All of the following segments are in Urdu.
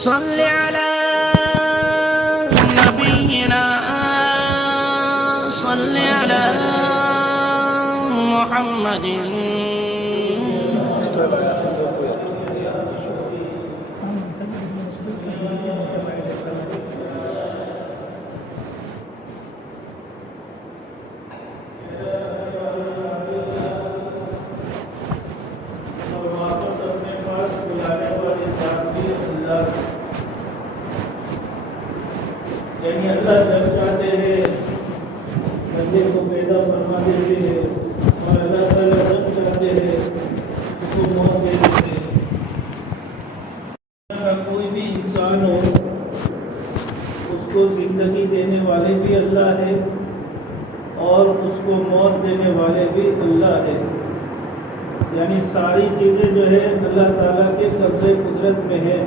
صل على نبينا صل على محمد یعنی اللہ جب چاہتے ہیں بندے کو پیدا فرما دیتے ہیں اور اللہ تعالیٰ جب چاہتے ہیں اس کو موت دے دیتے ہیں. کوئی بھی انسان ہو اس کو زندگی دینے والے بھی اللہ ہے اور اس کو موت دینے والے بھی اللہ ہے. یعنی ساری چیزیں جو ہے اللہ تعالیٰ کے قبضے قدرت میں ہے.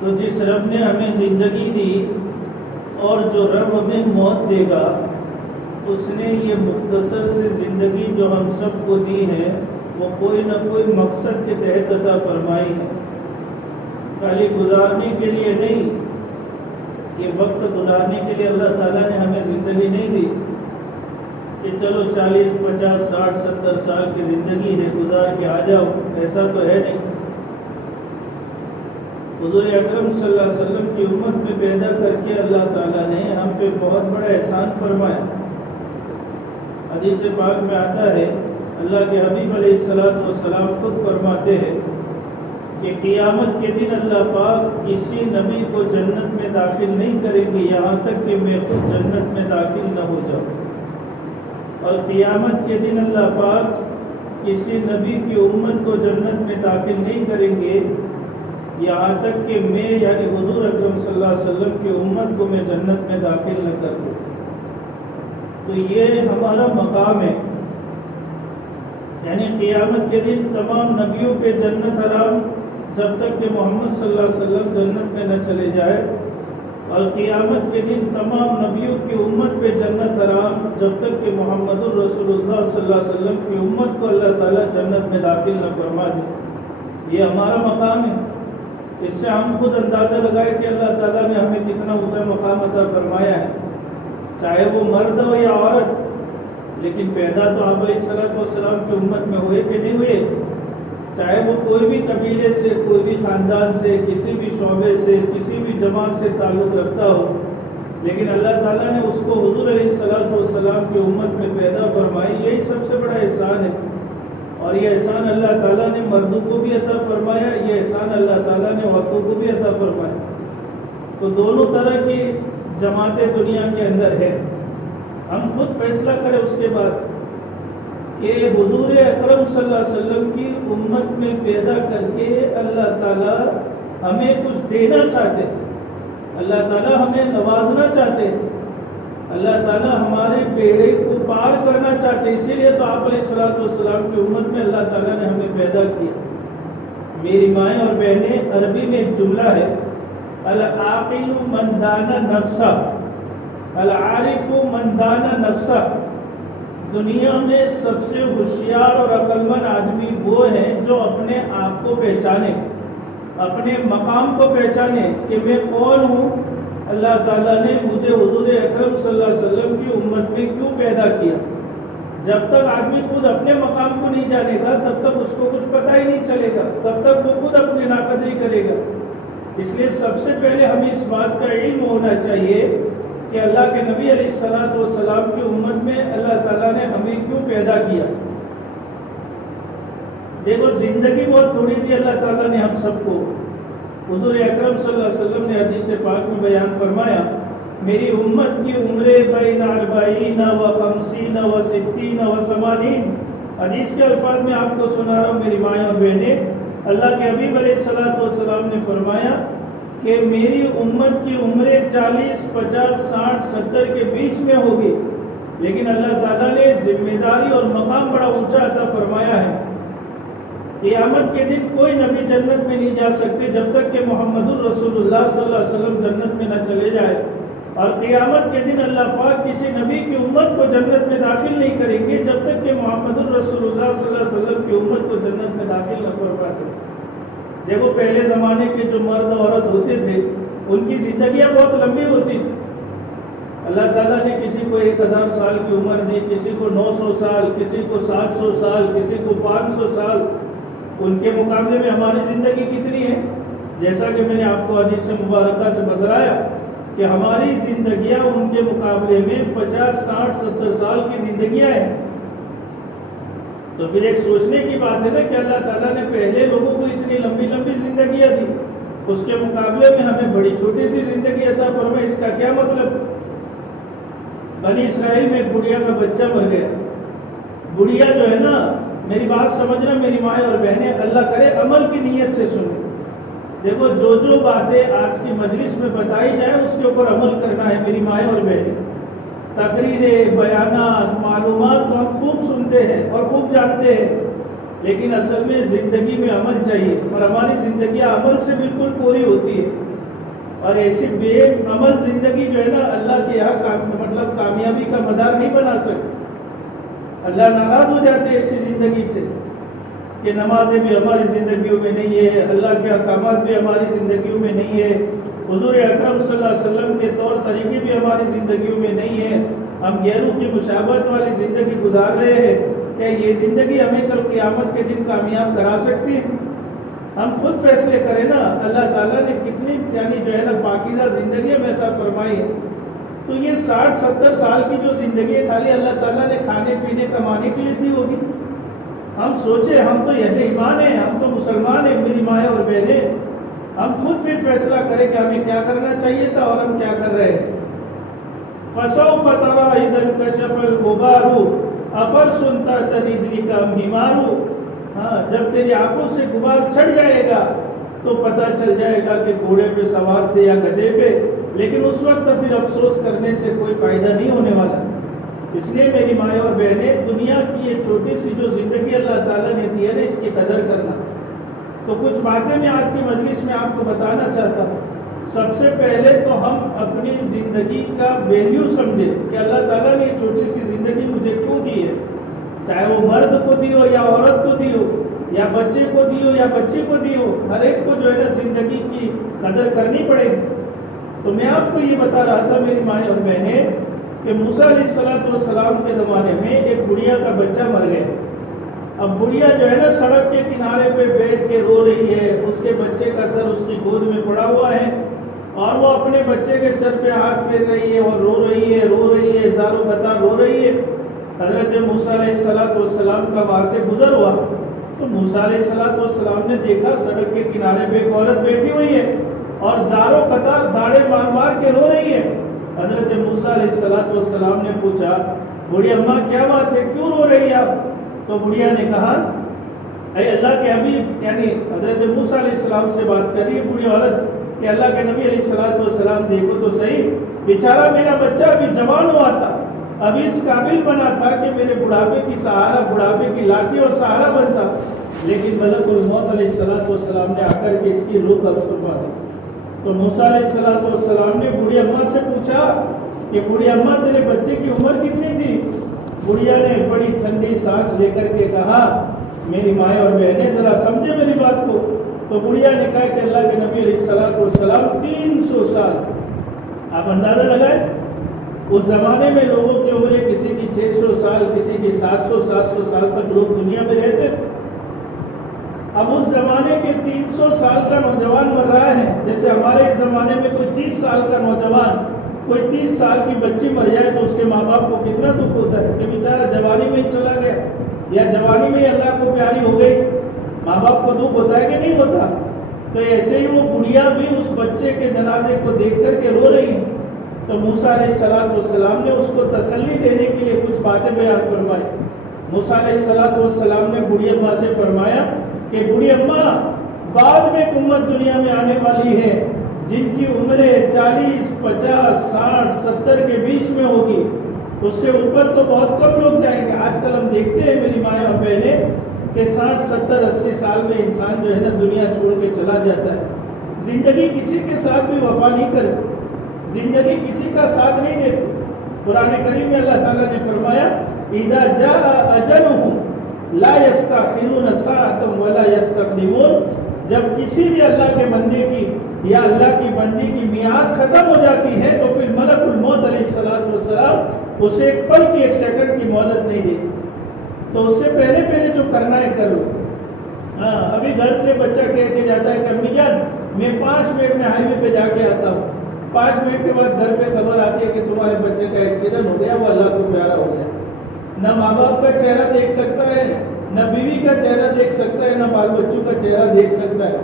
تو جس رب نے ہمیں زندگی دی اور جو رب ہمیں موت دے گا اس نے یہ مختصر سے زندگی جو ہم سب کو دی ہے وہ کوئی نہ کوئی مقصد کے تحت عطا فرمائی ہے. خالی گزارنے کے لیے نہیں، یہ وقت گزارنے کے لیے اللہ تعالیٰ نے ہمیں زندگی نہیں دی کہ چلو 40 50 60 70 سال کی زندگی ہے گزار کے آ جاؤ، ایسا تو ہے نہیں. حضور اکرم صلی اللہ علیہ وسلم کی امت میں پیدا کر کے اللہ تعالیٰ نے ہم پہ بہت بڑا احسان فرمایا. حدیث پاک میں آتا ہے اللہ کے حبیب علیہ السلام خود فرماتے ہیں کہ قیامت کے دن اللہ پاک کسی نبی کو جنت میں داخل نہیں کریں گے یہاں تک کہ میں خود جنت میں داخل نہ ہو جاؤں. اور قیامت کے دن اللہ پاک کسی نبی کی امت کو جنت میں داخل نہیں کریں گے یہاں تک کہ میں یعنی حضور اکرم صلی اللہ علیہ وسلم کی امت کو میں جنت میں داخل نہ کر دوں. تو یہ ہمارا مقام ہے. یعنی قیامت کے دن تمام نبیوں پہ جنت حرام جب تک کہ محمد صلی اللہ علیہ وسلم جنت میں نہ چلے جائے، اور قیامت کے دن تمام نبیوں کی امت پہ جنت حرام جب تک کہ محمد الرسول اللہ صلی اللہ علیہ وسلم کی امت کو اللہ تعالیٰ جنت میں داخل نہ فرما دے. یہ ہمارا مقام ہے. اس سے ہم خود اندازہ لگائے کہ اللہ تعالیٰ نے ہمیں کتنا اونچا مقام عطا فرمایا ہے. چاہے وہ مرد ہو یا عورت، لیکن پیدا تو آپ علیہ السلام کی امت میں ہوئے کہ نہیں ہوئے. چاہے وہ کوئی بھی قبیلے سے، کوئی بھی خاندان سے، کسی بھی شعبے سے، کسی بھی جماعت سے تعلق رکھتا ہو، لیکن اللہ تعالیٰ نے اس کو حضور علیہ السلام کی امت میں پیدا فرمائی. یہی سب سے بڑا احسان ہے. اور یہ احسان اللہ تعالیٰ نے مردوں کو بھی عطا فرمایا، یہ احسان اللہ تعالیٰ نے عورتوں کو بھی عطا فرمایا. تو دونوں طرح کی جماعتیں دنیا کے اندر ہے. ہم خود فیصلہ کریں اس کے بعد کہ حضور اکرم صلی اللہ علیہ وسلم کی امت میں پیدا کر کے اللہ تعالیٰ ہمیں کچھ دینا چاہتے، اللہ تعالیٰ ہمیں نوازنا چاہتے، اللہ تعالیٰ ہمارے بیڑے کو پار کرنا چاہتے. اسی لیے تو آپ علیہ السلام کی امت میں اللہ تعالیٰ نے ہمیں پیدا کیا. میری مائیں اور بہنیں، عربی میں ایک جملہ ہے العاقل من دان نفسہ العارف من دان نفسہ. دنیا میں سب سے ہوشیار اور عقل مند آدمی وہ ہیں جو اپنے آپ کو پہچانے، اپنے مقام کو پہچانے کہ میں کون ہوں. اللہ تعالیٰ نے مجھے حضور اکرم صلی اللہ علیہ وسلم کی امت میں کیوں پیدا کیا. جب تک آدمی خود اپنے مقام کو نہیں جانے گا تب تک اس کو کچھ پتہ ہی نہیں چلے گا، تب تک وہ خود اپنی ناقدری کرے گا. اس لیے سب سے پہلے ہمیں اس بات کا علم ہونا چاہیے کہ اللہ کے نبی علیہ السلام کی امت میں اللہ تعالیٰ نے ہمیں کیوں پیدا کیا. دیکھو زندگی بہت تھوڑی تھی اللہ تعالیٰ نے ہم سب کو. حضور اکرم صلی اللہ علیہ وسلم نے حدیث پاک میں بیان فرمایا میری امت کی عمریں بین 40 و 50 و 60 و 80. حدیث کے الفاظ میں آپ کو سنا رہا ہوں میری مائیں اور بہنیں. اللہ کے حبیب علیہ السلام نے فرمایا کہ میری امت کی عمریں 40 50 60 70 کے بیچ میں ہوگی، لیکن اللہ تعالیٰ نے ذمہ داری اور مقام بڑا اونچا عطا فرمایا ہے. قیامت کے دن کوئی نبی جنت میں نہیں جا سکتے جب تک کہ محمد الرسول اللہ صلی اللہ علیہ وسلم جنت میں نہ چلے جائے. اور قیامت کے دن اللہ پاک کسی نبی کی امت کو جنت میں داخل نہیں کریں گے جب تک کہ محمد الرسول اللہ صلی اللہ علیہ وسلم کی امت کو جنت میں داخل نہ فرما دیں. دیکھو پہلے زمانے کے جو مرد عورت ہوتے تھے ان کی زندگیاں بہت لمبی ہوتی تھی. اللہ تعالیٰ نے کسی کو 1000 سال کی عمر دی, کسی کو 900 سال, کسی کو 700 سال, کسی کو 500 سال. ان کے مقابلے میں ہماری زندگی کتنی ہے؟ جیسا کہ میں نے آپ کو حدیث مبارکہ سے بتلایا کہ ہماری زندگیاں ان کے مقابلے میں 50, 60, 70 سال کی زندگیاں ہیں. تو پھر ایک سوچنے کی بات ہے نا کہ اللہ تعالیٰ نے پہلے لوگوں کو اتنی لمبی لمبی زندگیاں دی, اس کے مقابلے میں ہمیں بڑی چھوٹی سی زندگی عطا فرمائے. اس کا کیا مطلب؟ بنی اسرائیل میں ایک بڑھیا کا بچہ مر گیا. بڑھیا جو ہے نا, میری بات سمجھنا میری مائیں اور بہنیں, اللہ کرے عمل کی نیت سے سنیں. دیکھو جو باتیں آج کی مجلس میں بتائی جائیں اس کے اوپر عمل کرنا ہے میری مائیں اور بہنیں. تقریریں, بیانات, معلومات تو ہم خوب سنتے ہیں اور خوب جانتے ہیں, لیکن اصل میں زندگی میں عمل چاہیے, اور ہماری زندگیاں عمل سے بالکل پوری ہوتی ہے. اور ایسی بے عمل زندگی جو ہے نا اللہ کے یہاں مطلب کامیابی کا مدار نہیں بنا سکتی. اللہ ناراض ہو جاتے ہیں ایسی زندگی سے کہ نمازیں بھی ہماری زندگیوں میں نہیں ہے, اللہ کے احکامات بھی ہماری زندگیوں میں نہیں ہے, حضور اکرم صلی اللہ علیہ وسلم کے طور طریقے بھی ہماری زندگیوں میں نہیں ہے. ہم غیروں کی مشابہت والی زندگی گزار رہے ہیں. کیا یہ زندگی ہمیں کل قیامت کے دن کامیاب کرا سکتی ہے؟ ہم خود فیصلے کریں نا. اللہ تعالیٰ نے کتنی یعنی جو ہے نا پاکیزہ زندگی میں عطا فرمائی ہے. تو یہ 60-70 سال کی جو زندگی ہے خالی اللہ تعالیٰ نے کھانے پینے کمانے کے لیے دی ہوگی. ہم سوچے, ہم تو اہل ایمان ہیں, ہم تو مسلمان ہیں میری مائیں اور بہنیں. ہم خود پھر فیصلہ کریں کہ ہمیں کیا کرنا چاہیے تھا اور ہم کیا کر رہے ہیں. فَسَوْفَ تَرَىٰ إِذَا انْكَشَفَ الْغُبَارُ أَفَرْسٌ تَحْتَ رِجْلِكَ أَمْ حِمَارُ. ہاں, جب تیری آنکھوں سے غبار چھٹ جائے گا تو پتہ چل جائے گا کہ گھوڑے پہ سوار تھے یا گدھے پہ, لیکن اس وقت پھر افسوس کرنے سے کوئی فائدہ نہیں ہونے والا. اس لیے میری مائیں اور بہنیں, دنیا کی یہ چھوٹی سی جو زندگی اللہ تعالیٰ نے دی ہے نا, اس کی قدر کرنا. تو کچھ باتیں میں آج کی مجلس میں آپ کو بتانا چاہتا ہوں. سب سے پہلے تو ہم اپنی زندگی کا ویلیو سمجھیں کہ اللہ تعالیٰ نے یہ چھوٹی سی زندگی مجھے کیوں دی ہے. چاہے وہ مرد کو دی ہو یا عورت کو دی ہو, یا بچے کو دی ہو یا بچی کو دی ہو, ہر ایک کو جو ہے نا زندگی کی قدر کرنی پڑے گی. تو میں آپ کو یہ بتا رہا تھا میری مائیں اور بہنیں کہ موسیٰ علیہ السلام کے زمانے میں ایک بڑھیا کا بچہ مر گیا. اب بڑھیا جو ہے نا سڑک کے کنارے پہ بیٹھ کے رو رہی ہے, اس کے بچے کا سر اس کی گود میں پڑا ہوا ہے, اور وہ اپنے بچے کے سر پہ ہاتھ پھیر رہی ہے اور رو رہی ہے زاروں بتا رو رہی ہے. حضرت موسیٰ علیہ السلام کا وہاں سے گزر ہوا تو موسیٰ علیہ السلام نے دیکھا سڑک کے کنارے پہ ایک عورت بیٹھی ہوئی ہے اور زاروں قطار داڑے مار کے رو رہی ہے. حضرت موسیٰ علیہ السلام نے پوچھا, بوڑھی اماں کیا بات ہے, کیوں رو رہی ہے آپ؟ تو بڑھیا نے کہا, اے اللہ کے حبیب, یعنی حضرت موسیٰ علیہ السلام سے بات کر رہی ہے بوڑھی عورت, کہ اللہ کے نبی علیہ السلام دیکھو تو صحیح, بیچارہ میرا بچہ ابھی جوان ہوا تھا, ابھی اس قابل بنا تھا کہ میرے بڑھاپے کی سہارا, بڑھاپے کی لاٹھی اور سہارا بنتا, لیکن ملک الموت علیہ السلام نے آ کر کے اس کی روح قبض فرما دی. تو موسیٰ علیہ السلام نے بوڑھی اماں سے پوچھا کہ بوڑھی اماں تیرے بچے کی عمر کتنی تھی؟ بڑھیا نے بڑی ٹھنڈی سانس لے کر کے کہا, میری مائیں اور بہنیں ذرا سمجھے میری بات کو. تو بڑھیا نے کہا کہ اللہ کے نبی علیہ السلام 300 سال. آپ اندازہ لگائیں, اس زمانے میں لوگوں کی عمریں کسی کی 600 سال, کسی کی 700 سال تک لوگ دنیا میں رہتے تھے. اب اس زمانے کے 300 سال کا نوجوان مر رہا ہے. جیسے ہمارے اس زمانے میں کوئی 30 سال کا نوجوان, کوئی 30 سال کی بچی مر جائے تو اس کے ماں باپ کو کتنا دکھ ہوتا ہے کہ بیچارہ جوانی میں ہی چلا گیا, یا جوانی میں ہی اللہ کو پیاری ہو گئی. ماں باپ کو دکھ ہوتا ہے کہ نہیں ہوتا؟ تو ایسے ہی وہ بڑھیا بھی اس بچے کے جنازے کو دیکھ کر کے رو رہی. تو موسیٰ علیہ السلام نے اس کو تسلی دینے کے لیے کچھ باتیں بیان فرمائی. موسیٰ علیہ السلام نے بوڑھی اماں سے فرمایا کہ بوڑھی اماں, بعد میں ایک امت دنیا میں آنے والی ہے جن کی عمریں 40, 50, 60, 70 کے بیچ میں ہوگی. اس سے اوپر تو بہت کم لوگ جائیں گے. آج کل ہم دیکھتے ہیں میری مائیں اور بہنیں کہ 60, 70, 80 سال میں انسان جو ہے نا دنیا چھوڑ کے چلا جاتا ہے. زندگی کسی کے ساتھ بھی وفا نہیں کرتی, زندگی کسی کا ساتھ نہیں دیتی. قرآن کریم میں اللہ تعالیٰ نے فرمایا, اذا جاء اجلهم لا يستأخرون ساعة ولا يستقدمون. جب کسی بھی اللہ کے بندے کی یا اللہ کی بندی کی میعاد ختم ہو جاتی ہے تو پھر ملک الموت علیہ السلام اسے ایک پل کی 1 سیکنڈ کی مہلت نہیں دیتی. تو اس سے پہلے جو کرنا ہے کرو. ابھی گھر سے بچہ کہہ کے جاتا ہے کہ امی جان میں 5 منٹ میں ہائی وے پہ جا کے آتا ہوں. 5 منٹ کے بعد گھر پہ خبر آتی ہے کہ تمہارے بچے کا ایکسیڈنٹ ہو گیا, وہ اللہ کو پیارا ہو گیا. نہ ماں باپ کا چہرہ دیکھ سکتا ہے, نہ بیوی کا چہرہ دیکھ سکتا ہے, نہ بال بچوں کا چہرہ دیکھ سکتا ہے.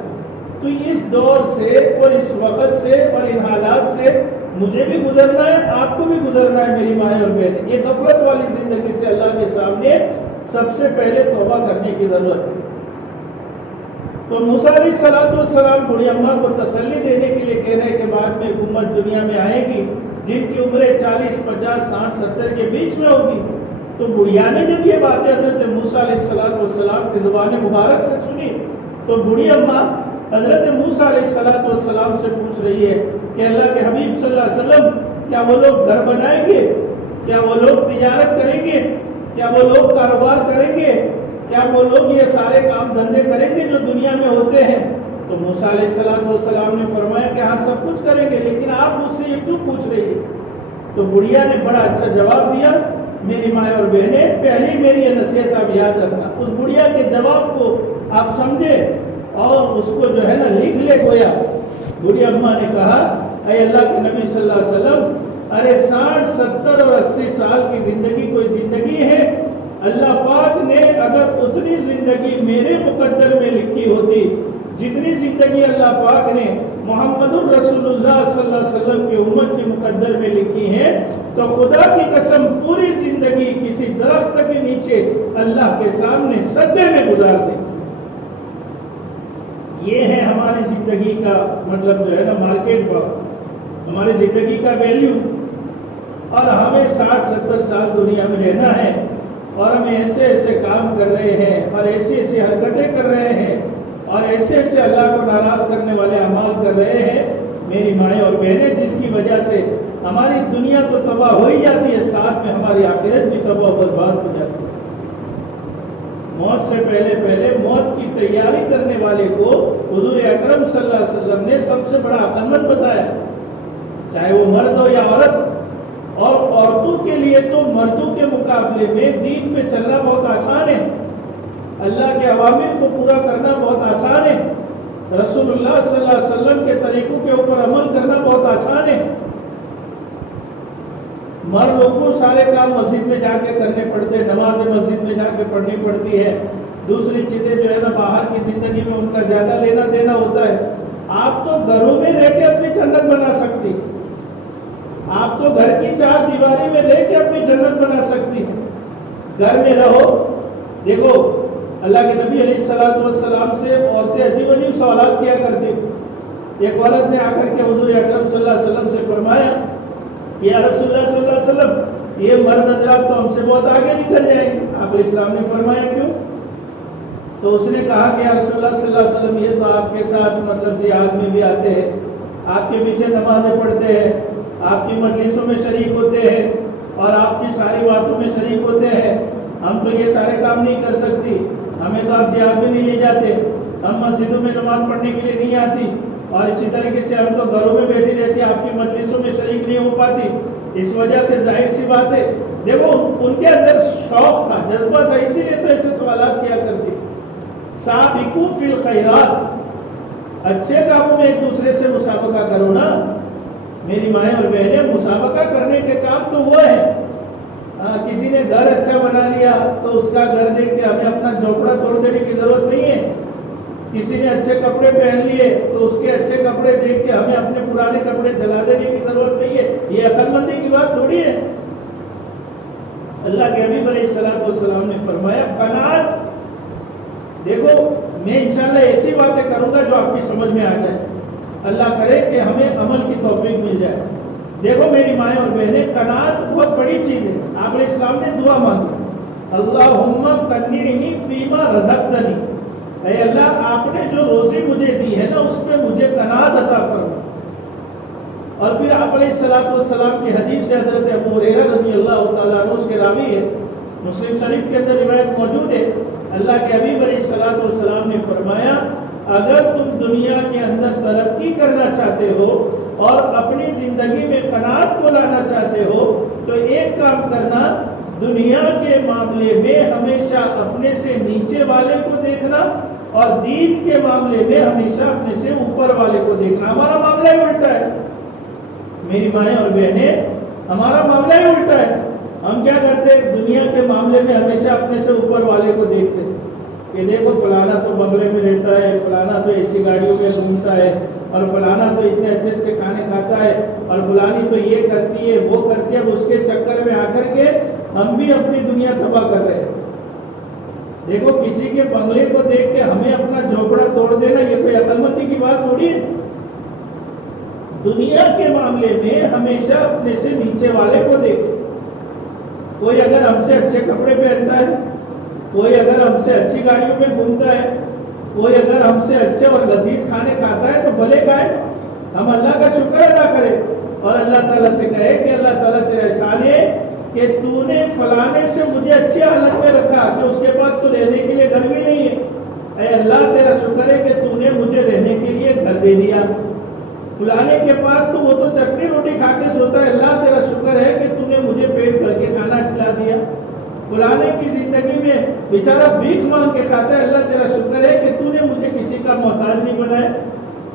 تو اس دور سے اور اس وقت سے اور ان حالات سے مجھے بھی گزرنا ہے, آپ کو بھی گزرنا ہے میری مائیں اور بہنیں. یہ غفلت والی زندگی سے اللہ کے سامنے سب سے پہلے توبہ کرنے کی ضرورت ہے. تو موسیٰ علیہ السلام بڑی اماں کو تسلی دینے کے لیے کہہ رہے ہیں کہ بعد میں ایک امت دنیا میں آئے گی جن کی عمریں 40, 50, 60, 70 کے بیچ میں ہوگی. تو بڑھیا نے جب یہ باتیں حضرت موسیٰ علیہ السلام کی زبان مبارک سے سنی تو بڑھی اماں حضرت موسیٰ علیہ السلام سے پوچھ رہی ہے کہ اللہ کے حبیب صلی اللہ علیہ وسلم کیا وہ لوگ گھر بنائیں گے, کیا وہ لوگ تجارت کریں گے, کیا وہ لوگ کاروبار کریں گے, کیا وہ لوگ یہ سارے کام دھندے کریں گے جو دنیا میں ہوتے ہیں؟ تو موسیٰ علیہ السلام نے فرمایا کہ ہاں سب کچھ کریں گے, لیکن آپ مجھ سے یہ کیوں پوچھ رہی ہے؟ تو بڑھیا نے بڑا اچھا جواب دیا. میری مائیں اور بہنیں, پہلی میری یہ نصیحت آپ یاد رکھنا. اس بڑھیا کے جواب کو آپ سمجھے اور اس کو جو ہے نا لکھ لے گویا. بڑھی اماں نے کہا اے اللہ کے نبی صلی اللہ علیہ وسلم, ارے 60, 70 اور 80 سال کی زندگی کوئی زندگی ہے؟ اللہ پاک نے اگر اتنی زندگی میرے مقدر میں لکھی ہوتی جتنی زندگی اللہ پاک نے محمد الرسول اللہ صلی اللہ علیہ وسلم کی امت کے مقدر میں لکھی ہے تو خدا کی قسم پوری زندگی کسی درخت کے نیچے اللہ کے سامنے سجدے میں گزار دی. یہ ہے ہماری زندگی کا مطلب جو ہے نا مارکیٹ پر, ہماری زندگی کا ویلیو. اور ہمیں 60, 70 سال دنیا میں رہنا ہے اور ہم ایسے ایسے کام کر رہے ہیں اور ایسی ایسی حرکتیں کر رہے ہیں اور ایسے ایسے اللہ کو ناراض کرنے والے اعمال کر رہے ہیں میری مائیں اور بہنیں, جس کی وجہ سے ہماری دنیا تو تباہ ہو ہی جاتی ہے, ساتھ میں ہماری آخرت بھی تباہ و برباد ہو جاتی ہے. موت سے پہلے موت کی تیاری کرنے والے کو حضور اکرم صلی اللہ علیہ وسلم نے سب سے بڑا عقل مند بتایا, چاہے وہ مرد ہو یا عورت. اور عورتوں کے لیے تو مردوں کے مقابلے میں دین پہ چلنا بہت آسان ہے, اللہ کے اوامر کو پورا کرنا بہت آسان ہے, رسول اللہ صلی اللہ علیہ وسلم کے طریقوں کے اوپر عمل کرنا بہت آسان ہے. مرد لوگوں کو سارے کام مسجد میں جا کے کرنے پڑتے ہیں, نماز مسجد میں جا کے پڑھنی پڑتی ہے, دوسری چیزیں جو ہے نا باہر کی زندگی میں ان کا زیادہ لینا دینا ہوتا ہے. آپ تو گھروں میں رہ کے اپنی جنت بنا سکتی, آپ تو گھر کی 4 دیواری میں رہ کے اپنی جنت بنا سکتی. گھر میں رہو. دیکھو اللہ کے نبی علیہ السلام سے عورتیں عجیب عجیب سوالات کیا کرتی. ایک عورت نے آ کر کے حضور اکرم صلی اللہ علیہ وسلم سے فرمایا یا رسول اللہ صلی اللہ علیہ وسلم یہ مرد حضرات تو ہم سے بہت آگے نکل جائیں گے. آپ علیہ السلام نے فرمایا کیوں؟ تو اس نے کہا کہ یا رسول اللہ صلی اللہ علیہ وسلم یہ تو آپ کے ساتھ مطلب جہاد میں بھی آتے ہیں, آپ کے پیچھے نمازیں پڑھتے ہیں, آپ کی مجلسوں میں شریک ہوتے ہیں اور آپ کی ساری باتوں میں شریک ہوتے ہیں. ہم تو یہ سارے کام نہیں کر سکتی, ہمیں تو آپ جہاد میں نہیں لے جاتے, ہم مسجدوں میں نماز پڑھنے کے لیے نہیں آتی اور اسی طریقے سے ہم تو گھروں میں بیٹھی رہتی, آپ کی مجلسوں میں شریک نہیں ہو پاتی. اس وجہ سے ظاہر سی بات ہے دیکھو ان کے اندر شوق تھا, جذبہ تھا, اسی لیے تو ایسے سوالات کیا کرتی. سابقوا فی الخیرات, اچھے کاموں میں ایک دوسرے سے مسابقہ کرو نا میری مائیں اور بہنیں. مسابقہ کرنے کے کام تو وہ ہے, کسی نے گھر اچھا بنا لیا تو اس کا گھر دیکھ کے ہمیں اپنا جھونپڑا توڑ دینے کی ضرورت نہیں ہے. کسی نے اچھے کپڑے پہن لیے تو اس کے اچھے کپڑے دیکھ کے ہمیں اپنے پرانے کپڑے جلا دینے کی ضرورت نہیں ہے. یہ عقل مندی کی بات تھوڑی ہے. اللہ کے حبیب علیہ السلام نے فرمایا قناعت. دیکھو میں انشاءاللہ ایسی باتیں کروں گا جو آپ کی سمجھ میں آ جائے, اللہ کرے کہ ہمیں عمل کی توفیق مل جائے. دیکھو میری مائیں اور بہنیں, قناعت بہت بڑی چیز ہے. آپ علیہ السلام نے دعا مانگی, اللہم قنعنی فیما رزقتنی, اے اللہ آپ نے جو روزی مجھے دی ہے نا اس پہ مجھے قناعت عطا فرما. اور پھر آپ علیہ السلام کی حدیث سے حضرت ابو ہریرہ رضی اللہ تعالیٰ عنہ اس کے راوی ہے, مسلم شریف کے اندر روایت موجود ہے, اللہ کے حبیب علیہ السلام نے فرمایا اگر تم دنیا کے اندر ترقی کرنا چاہتے ہو اور اپنی زندگی میں قناعت کو لانا چاہتے ہو تو ایک کام کرنا، دنیا کے معاملے میں ہمیشہ اپنے سے نیچے والے کو دیکھنا اور دین کے معاملے میں ہمیشہ اپنے سے اوپر والے کو دیکھنا۔ ہمارا معاملہ ہی الٹا ہے میری مائیں اور بہنیں، ہمارا معاملہ ہی الٹا ہے۔ ہم کیا کرتے ہیں؟ دنیا کے معاملے میں ہمیشہ اپنے سے اوپر والے کو دیکھتے ہیں کہ دیکھو فلانا تو بنگلے میں رہتا ہے، فلانا تو ایسی گاڑیوں میں گھومتا ہے، اور فلانا تو اتنے اچھے اچھے کھانے کھاتا ہے، اور فلانی تو یہ کرتی ہے وہ کرتی ہے۔ اب اس کے چکر میں آ کر کے ہم بھی اپنی دنیا تباہ کر رہے ہیں۔ دیکھو کسی کے بنگلے کو دیکھ کے ہمیں اپنا جھوپڑا توڑ دینا یہ کوئی عقل مندی کی بات تھوڑی ہے۔ دنیا کے معاملے میں ہمیشہ اپنے سے نیچے والے کو دیکھیں۔ کوئی اگر ہم سے اچھے کپڑے پہنتا ہے، کوئی اگر ہم سے اچھی گاڑیوں میں گھومتا ہے، کوئی اگر ہم سے اچھے اور لذیذ کھانے کھاتا ہے تو بھلے کھائے، ہم اللہ کا شکر ادا کریں اور اللہ تعالیٰ سے کہے کہ اللہ تعالیٰ تیرا احسان ہے کہ تو نے فلانے سے مجھے اچھی حالت میں رکھا کہ اس کے پاس تو رہنے کے لیے گھر بھی نہیں ہے۔ اے اللہ تیرا شکر ہے کہ تو نے مجھے رہنے کے لیے گھر دے دیا۔ فلانے کے پاس تو وہ تو چٹنی روٹی کھا کے سوتا ہے، اللہ تیرا شکر ہے کہ تو نے مجھے پیٹ بھر کے کھانا کھلا دیا۔ فلانے کی زندگی میں بیچارہ بھیک مانگ کے کھاتا ہے، اللہ تیرا شکر ہے کہ تو نے مجھے کسی کا محتاج نہیں بنایا۔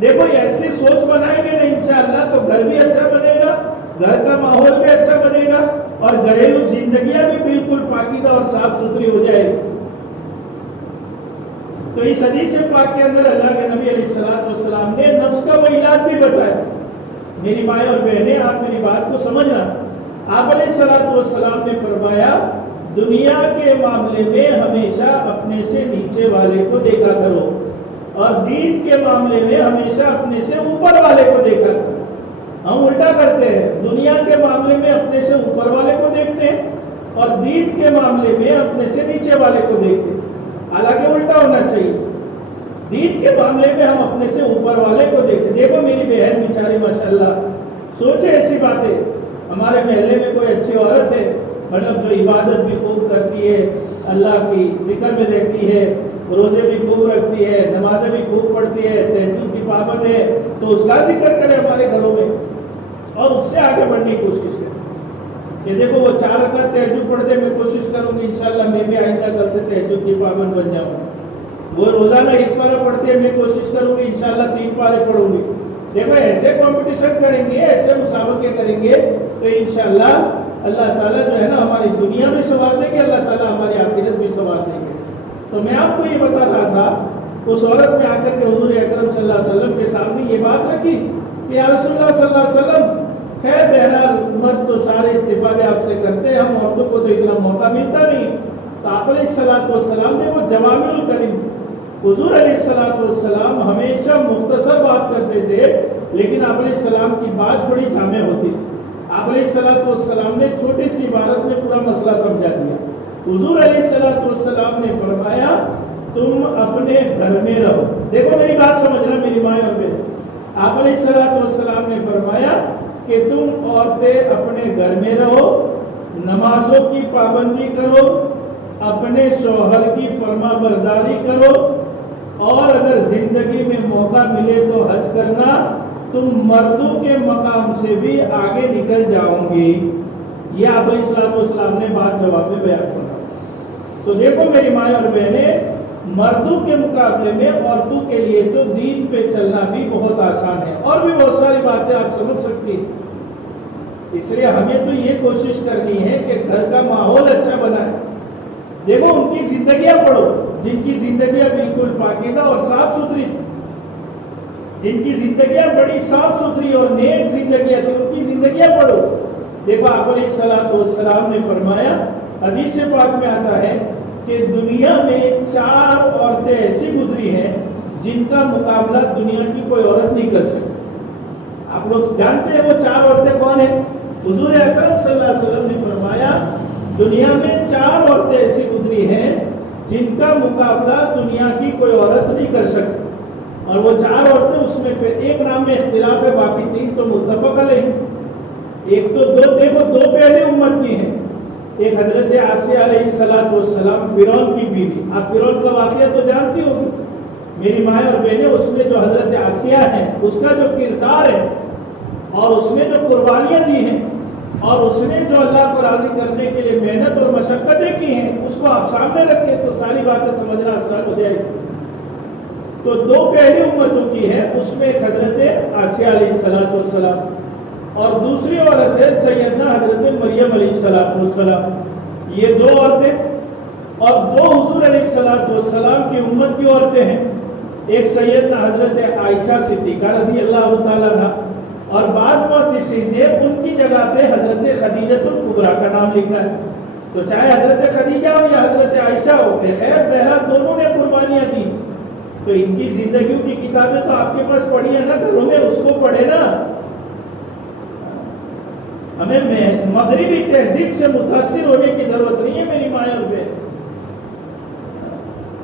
دیکھو ایسی سوچ بنائیں گے نا انشاءاللہ تو گھر بھی اچھا بنے گا، گھر کا ماحول بھی اچھا بنے گا اور گھریلو زندگیاں بھی بالکل پاکیزہ اور صاف ستھری ہو جائے گی۔ تو اس حدیث پاک کے اندر اللہ کے نبی علیہ السلام نے نفس کا وہ علاج بھی بتایا۔ میری مائیں اور بہنیں آپ میری بات کو سمجھنا، آپ علیہ السلام نے فرمایا دنیا کے معاملے میں ہمیشہ اپنے سے نیچے والے کو دیکھا کرو اور دین کے معاملے میں ہمیشہ اپنے سے اوپر والے کو دیکھا کرو۔ ہم الٹا کرتے ہیں، دنیا کے معاملے میں اپنے سے اوپر والے کو دیکھتے ہیں اور دین کے معاملے میں اپنے سے نیچے والے کو دیکھتے ہیں، حالانکہ الٹا ہونا چاہیے۔ دین کے معاملے میں ہم اپنے سے اوپر والے کو دیکھتے ہیں۔ دیکھو میری بہن بیچاری ماشاءاللہ سوچے ایسی باتیں، ہمارے محلے میں کوئی اچھی عورت ہے مطلب جو عبادت بھی خوب کرتی ہے، اللہ کی ذکر میں رہتی ہے، روزے بھی خوب رکھتی ہے، نمازیں بھی خوب پڑھتی ہے، تہجد کی پابند ہے، تو اس کا ذکر کرے ہمارے گھروں میں اور اس سے آگے بڑھنے کی کوشش کریں کہ دیکھو وہ 4 رکعت تہجد پڑھتے، میں کوشش کروں گی انشاءاللہ میں بھی آئندہ کل سے تہجد کی پابند بن جاؤں۔ وہ روزانہ 1 پارہ پڑھتے ہیں، میں کوشش کروں گی انشاءاللہ 3 پارے پڑھوں گی۔ دیکھو ایسے کمپٹیشن کریں گے، ایسے مسابقے کریں گے تو انشاءاللہ اللہ تعالیٰ جو ہے نا ہماری دنیا بھی سنوار دیں گے، اللہ تعالیٰ ہماری آخرت بھی سنوار دیں گے۔ تو میں آپ کو یہ بتا رہا تھا، اس عورت نے آ کر کے حضور اکرم صلی اللہ علیہ وسلم کے سامنے یہ بات رکھی کہ یا رسول اللہ صلی اللہ علیہ وسلم، خیر بہرحال مرد تو سارے استفادے آپ سے کرتے ہیں، ہم عورتوں کو تو اتنا موقع ملتا نہیں۔ تو آپ علیہ السلام نے وہ جوامع الکلم، حضور علیہ السلام ہمیشہ مختصر بات کرتے تھے لیکن آپ علیہ السلام کی بات بڑی جامع ہوتی تھی۔ آپ علیہ السلام نے چھوٹی سی عبارت میں پورا مسئلہ سمجھا دیا۔ حضور علیہ السلام نے فرمایا تم اپنے گھر میں رہو۔ دیکھو میری بات سمجھنا میری مائیں اور بہن، آپ علیہ السلام نے فرمایا کہ تم عورتیں اپنے گھر میں رہو، نمازوں کی پابندی کرو، اپنے شوہر کی فرما برداری کرو، اور اگر زندگی میں موقع ملے تو حج کرنا، تم مردوں کے مقام سے بھی آگے نکل جاؤں گی۔ یہ آپ علیہ السلام نے بات جواب میں بیان کرا۔ تو دیکھو میری مائیں اور بہنیں، مردوں کے مقابلے میں عورتوں کے لیے تو دین پہ چلنا بھی بہت آسان ہے، اور بھی بہت ساری باتیں آپ سمجھ سکتی ہیں۔ اس لیے ہمیں تو یہ کوشش کرنی ہے کہ گھر کا ماحول اچھا بنائے۔ دیکھو ان کی زندگیاں پڑھو جن کی زندگیاں بالکل پاکیزہ اور صاف ستھری تھی، جن کی زندگیاں بڑی صاف ستھری اور نیک زندگیاں تھی، ان کی زندگیاں پڑھو۔ دیکھو آپ علیہ السلام نے فرمایا، حدیث پاک میں آتا ہے کہ دنیا میں 4 عورتیں ایسی گزری ہیں جن کا مقابلہ دنیا کی کوئی عورت نہیں کر سکتی۔ آپ لوگ جانتے ہیں وہ 4 عورتیں کون ہیں؟ حضور اکرم صلی اللہ علیہ وسلم نے فرمایا دنیا میں 4 عورتیں ایسی گزری ہیں جن کا مقابلہ دنیا کی کوئی عورت نہیں کر سکتی، اور وہ 4 عورتیں اس میں ایک نام میں اختلاف ہے، باقی 3 تو متفق علیہ۔ ایک تو دیکھو 2 پہلے امت کی ہیں، ایک حضرت آسیہ علیہ السلام فرعون کی بیوی، آپ فرعون کا واقعہ تو جانتی ہوگی، میری مائیں اور بہنیں، اس میں جو حضرت آسیہ ہے اس کا جو کردار ہے اور اس نے جو قربانیاں دی ہیں اور اس نے جو اللہ کو راضی کرنے کے لیے محنت اور مشقتیں کی ہیں، اس کو آپ سامنے رکھیں تو ساری باتیں سمجھنا آسان ہو جائے گی۔ تو دو پہلی امتوں کی ہے، اس میں ایک حضرت آسیہ علیہ السلام اور دوسری عورت ہے سیدنا حضرت مریم علیہ السلام۔ یہ دو عورتیں اور دو حضور علیہ السلام کی امت کی عورتیں ہیں، ایک سیدنا حضرت عائشہ صدیقہ رضی اللہ تعالیٰ عنہ، اور بعض محدثین نے ان کی جگہ پہ حضرت خدیجہ الکبریٰ کا نام لکھا ہے۔ تو چاہے حضرت خدیجہ ہو یا حضرت عائشہ ہو، خیر بہرحال دونوں نے قربانیاں دی، تو ان کی زندگیوں کی کتابیں تو آپ کے پاس پڑھی ہیں نا، گھروں میں اس کو پڑھے نا۔ ہمیں مغربی تہذیب سے متاثر ہونے کی ضرورت نہیں ہے میری مائیں اور بہن۔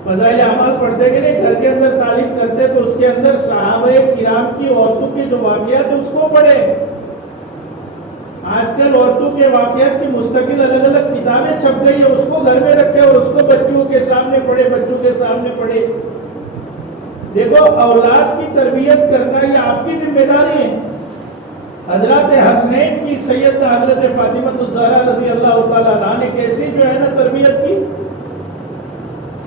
فضائل اعمال پڑھتے کہ نہیں، گھر کے اندر تعلیم کرتے تو اس کے اندر صحابہ کرام کی عورتوں کے جو واقعات ہیں اس کو پڑھے۔ آج کل عورتوں کے واقعات کی مستقل الگ الگ کتابیں چھپ گئی ہے، اس کو گھر میں رکھے اور اس کو بچوں کے سامنے پڑھے، بچوں کے سامنے پڑھے۔ دیکھو، اولاد کی تربیت کرنا یہ آپ کی ذمہ داری ہے۔ حضرات حسنین کی سیدنا حضرت فاطمہ الزہرا رضی اللہ تعالیٰ عنہ نے کیسی جو ہے نا تربیت کی،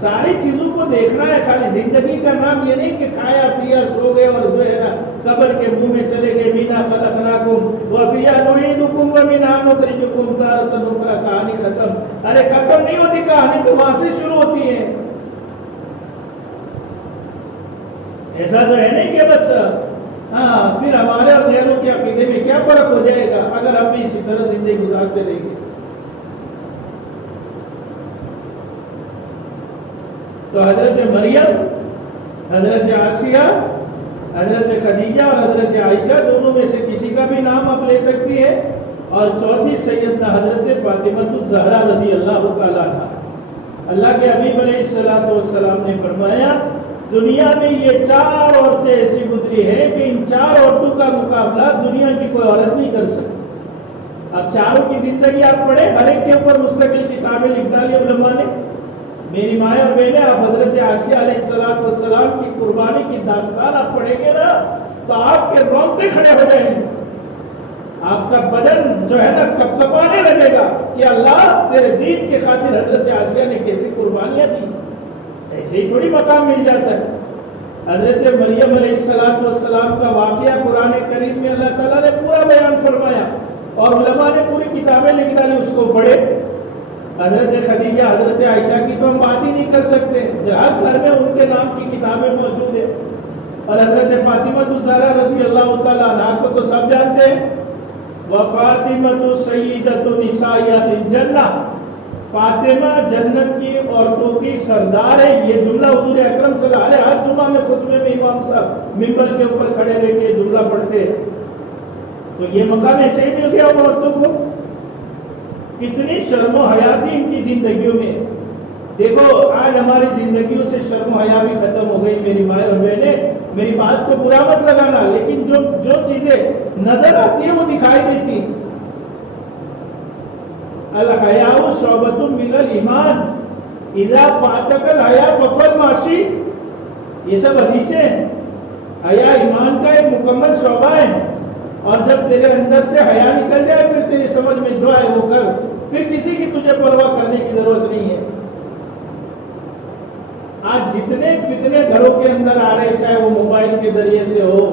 ساری چیزوں کو دیکھنا ہے۔ خالی زندگی کا نام یہ نہیں کہ کھایا پیا سو گئے اور جو ہے نا قبر کے منہ میں چلے گئے، مینا خلقناکم وفیہا نعیدکم ومنہا نخرجکم تارۃ اخری، کہانی ختم۔ ارے ختم نہیں ہوتی کہانی، تو وہاں سے شروع ہوتی ہے۔ ایسا تو ہے نہیں کہ بس پھر ہمارے اور غیروں کے عقیدے میں کیا فرق ہو جائے گا اگر ہم بھی اسی طرح زندگی گزارتے رہیں گے۔ تو حضرت مریم، حضرت آسیہ، حضرت خدیجہ اور حضرت عائشہ دونوں میں سے کسی کا بھی نام آپ لے سکتی ہے۔ اور چوتھی سیدنا حضرت فاطمہ الزہرا رضی اللہ تعالیٰ عنہ۔ اللہ کے حبیب علیہ السلام نے فرمایا، دنیا میں یہ چار عورتیں ایسی گزری ہیں کہ ان چار عورتوں کا مقابلہ دنیا کی کوئی عورت نہیں کر سکتی۔ اب چاروں کی زندگی آپ پڑھیں، ہر ایک کے اوپر مستقل کتابیں لکھ ڈالی علماء نے۔ میری مائیں اور بہنیں، آپ حضرت آسیہ علیہ السلام کی قربانی کی داستان آپ پڑھیں گے نا تو آپ کے رونگٹے کھڑے ہو جائیں گے، آپ کا بدن جو ہے نا کپکپانے لگے گا کہ اللہ تیرے دین کے خاطر حضرت آسیہ نے کیسی قربانیاں دی۔ ایسے ہی تھوڑی مقام مل جاتا ہے۔ حضرت مریم علیہ السلام کا واقعہ قرآن کریم میں اللہ تعالیٰ نے پورا بیان فرمایا اور علماء نے پوری کتابیں لکھ ڈالی، اس کو پڑھے۔ حضرت خدیجہ، حضرت عائشہ کی تو ہم بات ہی نہیں کر سکتے، جہاں گھر میں ان کے نام کی کتابیں موجود ہیں۔ اور حضرت فاطمہ الزہرا رضی اللہ تعالیٰ عنہا کو تو سب جانتے ہیں، وَفَاطِمَةُ سَيِّدَةُ نِسَاءِ الْجَنَّةِ، فاطمہ جنت کی عورتوں کی سردار ہے۔ یہ جملہ حضور اکرم صلی اللہ علیہ وسلم ہر جمعہ میں خطبے میں امام صاحب منبر کے اوپر کھڑے رہ کے جملہ پڑھتے ہیں، تو یہ مقام ایسے ہی مل گیا ان عورتوں کو۔ کتنی شرم و حیا تھی ان کی زندگیوں میں۔ دیکھو آج ہماری زندگیوں سے شرم و حیا بھی ختم ہو گئی میری مائیں اور بہنیں۔ میری بات کو برا مت لگانا، لیکن جو چیزیں نظر آتی ہیں وہ دکھائی دیتی۔ الحیاء شعبۃ من الایمان، اذا فاتک الحیاء فافعل ما شئت، یہ سب حدیثیں ہیں۔ حیا ایمان کا ایک مکمل شعبہ ہے، اور جب تیرے اندر سے حیا نکل جائے پھر تیری سمجھ میں جو آئے وہ کر، پھر کسی کی تجھے پرواہ کرنے کی ضرورت نہیں ہے۔ آج جتنے فتنے گھروں کے اندر آ رہے، چاہے وہ موبائل کے ذریعے سے ہو،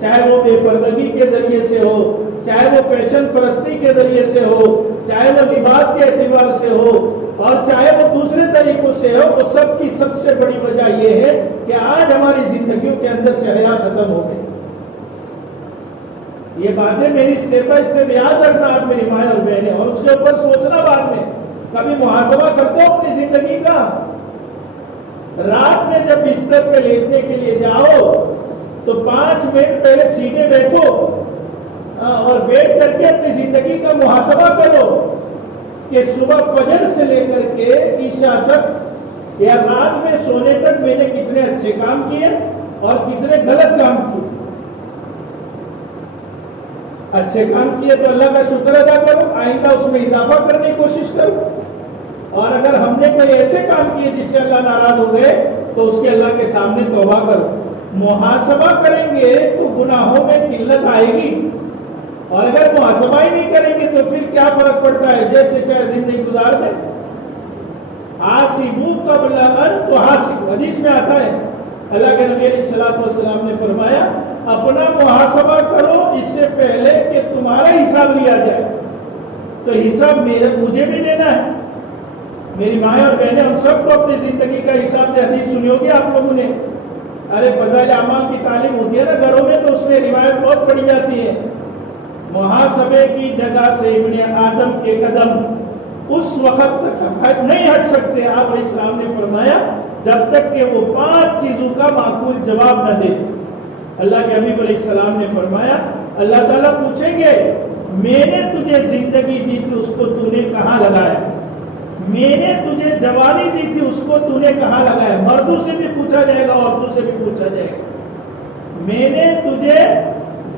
چاہے وہ بے پردگی کے ذریعے سے ہو، چاہے وہ فیشن پرستی کے ذریعے سے ہو، چاہے وہ لباس کے اعتبار سے ہو، اور چاہے وہ دوسرے طریقوں سے ہو، وہ سب کی سب سے بڑی وجہ یہ ہے کہ آج ہماری زندگیوں کے اندر سے حیا ختم ہو گئی۔ یہ باتیں میری اسٹیپ بائی اسٹیپ یاد رکھنا آپ میری مائیں اور بہنیں، اور اس کے اوپر سوچنا بعد میں۔ کبھی محاسبہ کرتے ہو اپنی زندگی کا؟ رات میں جب بستر پہ لیٹنے کے لیے جاؤ تو 5 منٹ پہلے سیدھے بیٹھو اور بیٹھ کر کے اپنی زندگی کا محاسبہ کرو کہ صبح فجر سے لے کر کے عشاء تک یا رات میں سونے تک میں نے کتنے اچھے کام کیے اور کتنے غلط کام کیے۔ اچھے کام کیے تو اللہ کا شکر ادا کرو، آئندہ اس میں اضافہ کرنے کی کوشش کرو، اور اگر ہم نے کوئی ایسے کام کیے جس سے اللہ ناراض ہو گئے تو اس کے اللہ کے سامنے توبہ کرو. محاسبہ کریں گے تو گناہوں میں قلت آئے گی، اور اگر محاسبہ ہی نہیں کریں گے تو پھر کیا فرق پڑتا ہے؟ جیسے چاہے زندگی گزار دیں. حاسبوا قبل ان تحاسبوا، حدیث میں آتا ہے اللہ کے نبی علیہ الصلوۃ والسلام نے فرمایا اپنا محاسبہ کرو اس سے پہلے کہ تمہارا حساب لیا جائے. تو حساب مجھے بھی دینا ہے. میری مائیں اور بہنیں، ہم سب کو اپنی زندگی کا حساب دے. حدیث سنی ہوگی آپ لوگوں نے، ارے فضائل اعمال کی تعلیم ہوتی ہے نا گھروں میں، تو اس میں روایت بہت پڑھی جاتی ہے. محاسبے کی جگہ سے ابن آدم کے قدم اس وقت تک نہیں ہٹ سکتے. آپ علیہ السلام نے فرمایا جب تک کہ وہ 5 چیزوں کا معقول جواب نہ دے. اللہ کے حبیب علیہ السلام نے فرمایا اللہ تعالیٰ پوچھیں گے میں نے تجھے زندگی دی تھی اس کو تو نے کہاں لگایا؟ میں نے تجھے جوانی دی تھی اس کو تو نے کہاں لگایا؟ مردوں سے بھی پوچھا جائے گا، عورتوں سے بھی پوچھا جائے گا. میں نے تجھے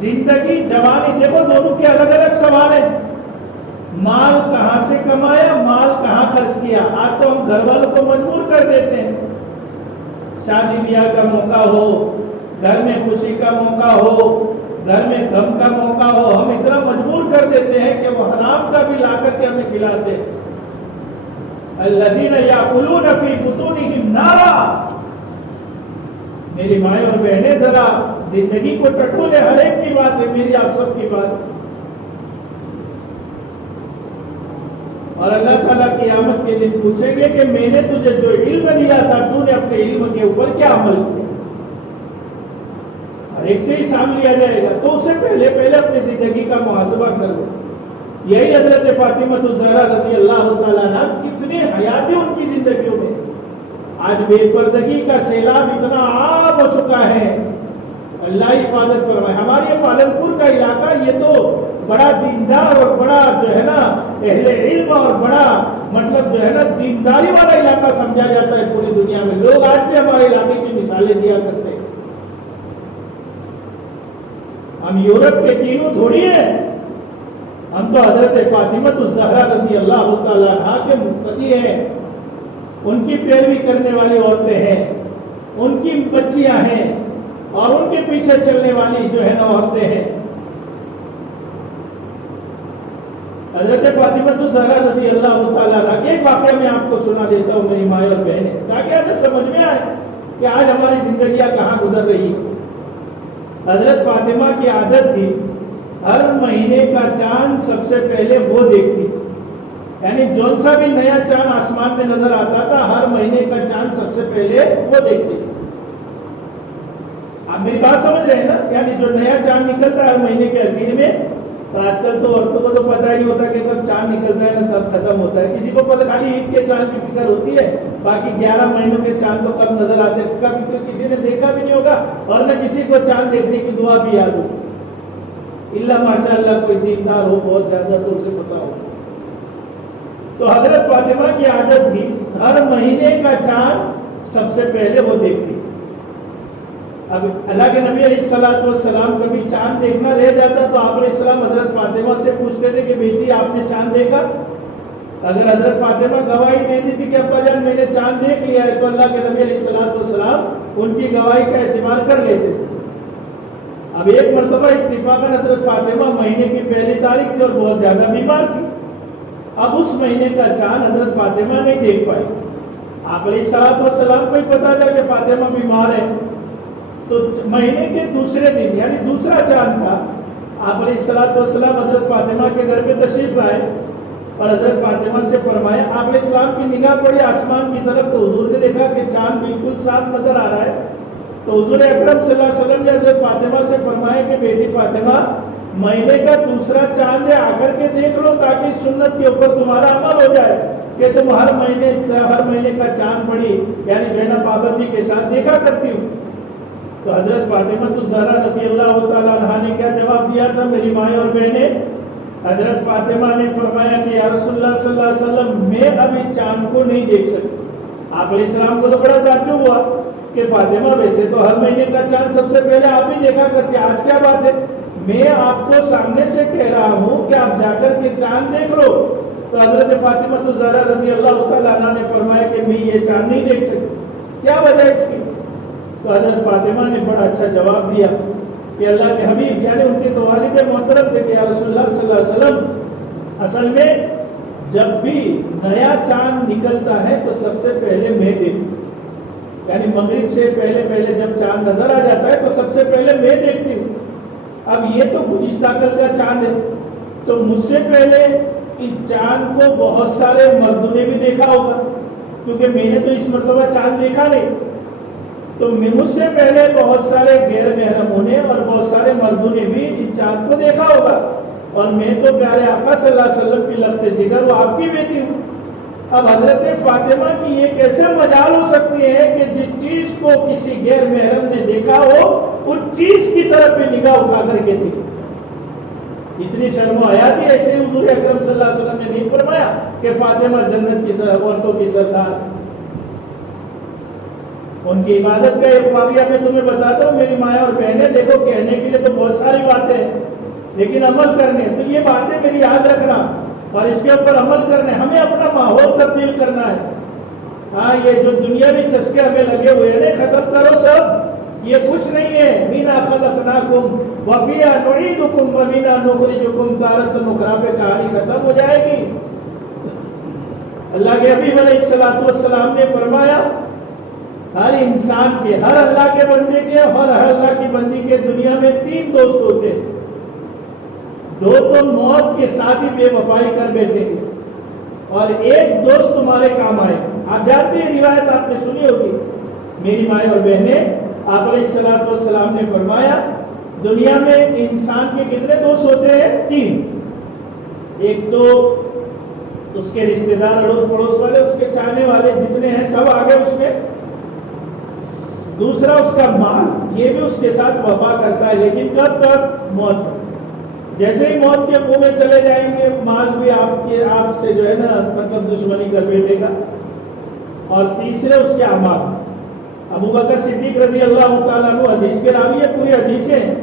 زندگی جوانی، دیکھو دونوں کے الگ الگ سوال ہیں. مال کہاں سے کمایا، مال کہاں خرچ کیا؟ آج تو ہم گھر والوں کو مجبور کر دیتے ہیں. شادی بیاہ کا موقع ہو، گھر میں خوشی کا موقع ہو، گھر میں غم کا موقع ہو، ہم اتنا مجبور کر دیتے ہیں کہ وہ حرام کا بھی لا کر کے ہمیں کھلاتے. الذین یاکلون فی بطونہم نارا. میری مائیں اور بہنیں ذرا زندگی کو ٹٹولے، ہر ایک کی بات ہے، میری آپ سب کی بات ہے. اور اللہ تعالیٰ قیامت کے دن پوچھیں گے کہ میں نے تجھے جو علم دیا تھا تو نے اپنے علم کے اوپر کیا عمل کیا؟ ہر ایک سے حساب لیا جائے گا. تو اس سے پہلے اپنی زندگی کا محاسبہ کر لو. یہی حضرت فاطمہ الزہرا رضی اللہ تعالیٰ عنہ، کتنے حیاتیں ان کی زندگیوں میں. آج بے پردگی کا سیلاب اتنا عام ہو چکا ہے، اللہ حفاظت فرمائے. ہمارے پالنپور کا علاقہ یہ تو بڑا دیندار اور بڑا جو ہے نا اہل علم اور بڑا مطلب جو ہے نا دینداری والا علاقہ سمجھا جاتا ہے پوری دنیا میں. لوگ آج بھی ہمارے علاقے کی مثالیں دیا کرتے ہیں. ہم یورپ کے تینوں تھوڑی ہیں، ہم تو حضرت فاطمہ الزہرا رضی اللہ تعالیٰ عنہا کے مقتدی ہیں. ان کی پیروی کرنے والی عورتیں ہیں، ان کی بچیاں ہیں، اور ان کے پیچھے چلنے والی جو ہے نا عورتیں ہیں. حضرت فاطمہ الزہرا رضی اللہ تعالیٰ عنہ. ایک واقعہ میں آپ کو سنا دیتا ہوں میری مائیں اور بہنیں، تاکہ ہمیں سمجھ میں آئے کہ آج ہماری زندگیاں کہاں گزر رہی. حضرت فاطمہ کی عادت تھی ہر مہینے کا چاند سب سے پہلے وہ دیکھتی تھی. یعنی جون سا بھی نیا چاند آسمان میں نظر آتا تھا، ہر مہینے کا چاند سب سے پہلے وہ دیکھتی تھی. آپ میری بات سمجھ رہے ہیں نا؟ یعنی جو نیا چاند نکلتا ہے ہر مہینے کے آخر میں. تو آج کل تو عورتوں کو تو پتہ ہی نہیں ہوتا کہ کب چاند نکلتا ہے نا کب ختم ہوتا ہے. کسی کو پتہ خالی عید کے چاند کی فکر ہوتی ہے، باقی 11 مہینوں کے چاند تو کب نظر آتے ہیں کبھی تو کسی نے دیکھا بھی نہیں ہوگا، اور نہ کسی کو چاند دیکھنے کی دعا بھی یاد ہو. اللہ ماشاء اللہ کوئی دیندار ہو بہت زیادہ تو اسے پتا ہو. تو حضرت فاطمہ کی عادت تھی ہر مہینے کا چاند سب سے پہلے وہ دیکھتی تھی. اب اللہ کے نبی علیہ الصلوۃ والسلام کبھی چاند دیکھنا رہ جاتا تو آپ علیہ السلام حضرت فاطمہ سے پوچھتے تھے کہ بیٹی آپ نے چاند دیکھا؟ اگر حضرت فاطمہ گواہی دے دی تھی کہ ابا جان میں نے چاند دیکھ لیا ہے، تو اللہ کے نبی علیہ الصلوۃ والسلام ان کی گواہی کا اعتبار کر لیتے تھے. اب ایک مرتبہ اتفاقاً حضرت فاطمہ مہینے کی پہلی تاریخ تھی اور بہت زیادہ بیمار تھی. اب اس مہینے کا چاند حضرت فاطمہ نہیں دیکھ پائی. آپ علیہ الصلوۃ والسلام کو ہی پتا تھا کہ فاطمہ بیمار ہے. تو مہینے کے دوسرے دن یعنی دوسرا چاند تھا، آپ علیہ الصلوۃ والسلام حضرت فاطمہ کے گھر پہ تشریف لائے اور حضرت فاطمہ سے فرمایا. آپ علیہ السلام کی نگاہ پڑی آسمان کی طرف تو حضور نے دیکھا کہ چاند بالکل صاف نظر آ رہا ہے. تو حضور اکرم صلی اللہ علیہ وسلم نے حضرت فاطمہ سے فرمایا کہ بیٹی فاطمہ مہینے کا دوسرا چاند ہے، آ کر کے دیکھ لو تاکہ سنت کے اوپر تمہارا عمل ہو جائے کہ تم ہر مہینے کا چاند پڑی یعنی جو ہے نا پابندی کے ساتھ دیکھا کرتی ہوں. تو حضرت فاطمہ الزہرا رضی اللہ تعالیٰ عنہ نے کیا جواب دیا تھا میری مائیں اور بہنیں؟ حضرت فاطمہ نے فرمایا کہ یا رسول اللہ صلی اللہ علیہ وسلم میں اب اس چاند کو نہیں دیکھ سکتی. آپ علیہ السلام کو تو بڑا تعجب ہوا کہ فاطمہ ویسے تو ہر مہینے کا چاند سب سے پہلے آپ ہی دیکھا کرتے، آج کیا بات ہے؟ میں آپ کو سامنے سے کہہ رہا ہوں کہ آپ جا کر کے چاند دیکھ لو. تو حضرت فاطمہ الزہرا رضی اللہ تعالیٰ عنہ نے فرمایا کہ میں یہ چاند نہیں دیکھ سکتی. کیا وجہ اس کی؟ تو حضرت فاطمہ نے بڑا اچھا جواب دیا کہ اللہ کے حبیب یعنی ان کے تو والد محترم تھے کہ یا رسول اللہ صلی اللہ علیہ وسلم، اصل میں جب بھی نیا چاند نکلتا ہے تو سب سے پہلے میں دیکھتی ہوں، یعنی مغرب سے پہلے جب چاند نظر آ جاتا ہے تو سب سے پہلے میں دیکھتی ہوں۔ اب یہ تو گزشتہ کل کا چاند ہے، تو مجھ سے پہلے اس چاند کو بہت سارے مردوں نے بھی دیکھا ہوگا، کیونکہ میں نے تو اس مرتبہ چاند دیکھا نہیں، تو مجھ سے پہلے بہت سارے غیر محرموں نے اور بہت سارے مردوں نے بھی اس چاند کو دیکھا ہوگا، اور میں تو پیارے آقا صلی اللہ علیہ وسلم کی لخت جگر وہ آپ کی بیٹی ہوں۔ اب حضرت فاطمہ کی یہ کیسے مجال ہو سکتی ہے کہ جس چیز کو کسی غیر محرم نے دیکھا ہو اس چیز کی طرف بھی نگاہ اٹھا کر کے دیکھے؟ اتنی شرم و حیا تھی، ایسے حضور اکرم صلی اللہ علیہ وسلم نے نہیں فرمایا کہ فاطمہ جنت کی عورتوں کی سردار۔ ان کی عبادت کا ایک واقعہ میں تمہیں بتاتا ہوں، میری ماں اور بہنیں، دیکھو کہنے کے لیے تو بہت ساری باتیں ہیں لیکن عمل کرنے، تو یہ باتیں میری یاد رکھنا اور اس کے اوپر عمل کرنے، ہمیں اپنا ماحول تبدیل کرنا ہے۔ ہاں یہ جو دنیاوی چسکے ہمیں لگے ہوئے ہیں ختم کرو سب، یہ کچھ نہیں ہے۔ مینا خلقناکم وفیہا نعیدکم ومنہا نخرجکم تارۃ اخری پہ کہانی ختم ہو جائے گی۔ اللہ کے حبیب علیہ السلام نے فرمایا ہر انسان کے، ہر اللہ کے بندے کے اور ہر اللہ کی بندی کے دنیا میں 3 دوست ہوتے ہیں، 2 تو موت کے ساتھ ہی بے وفائی کر بیٹھیں گے اور ایک دوست تمہارے کام آئے۔ آپ جانتے ہیں، روایت آپ نے سنی ہوگی، میری مائیں اور بہنیں، آپ علیہ السلام نے فرمایا دنیا میں انسان کے کتنے دوست ہوتے ہیں؟ 3۔ ایک تو اس کے رشتہ دار، اڑوس پڑوس والے، اس کے چاہنے والے جتنے ہیں سب آگے اس میں۔ دوسرا اس کا مال، یہ بھی اس کے ساتھ وفا کرتا ہے لیکن کب تک؟ موت تک۔ جیسے ہی موت کے منہ میں چلے جائیں گے مال بھی آپ سے جو ہے نا مطلب دشمنی کر بیٹھے گا۔ اور تیسرے اس کے اعمال۔ ابو بکر صدیق رضی اللہ تعالیٰ عنہ حدیث کے راوی ہے، پوری حدیثیں ہیں۔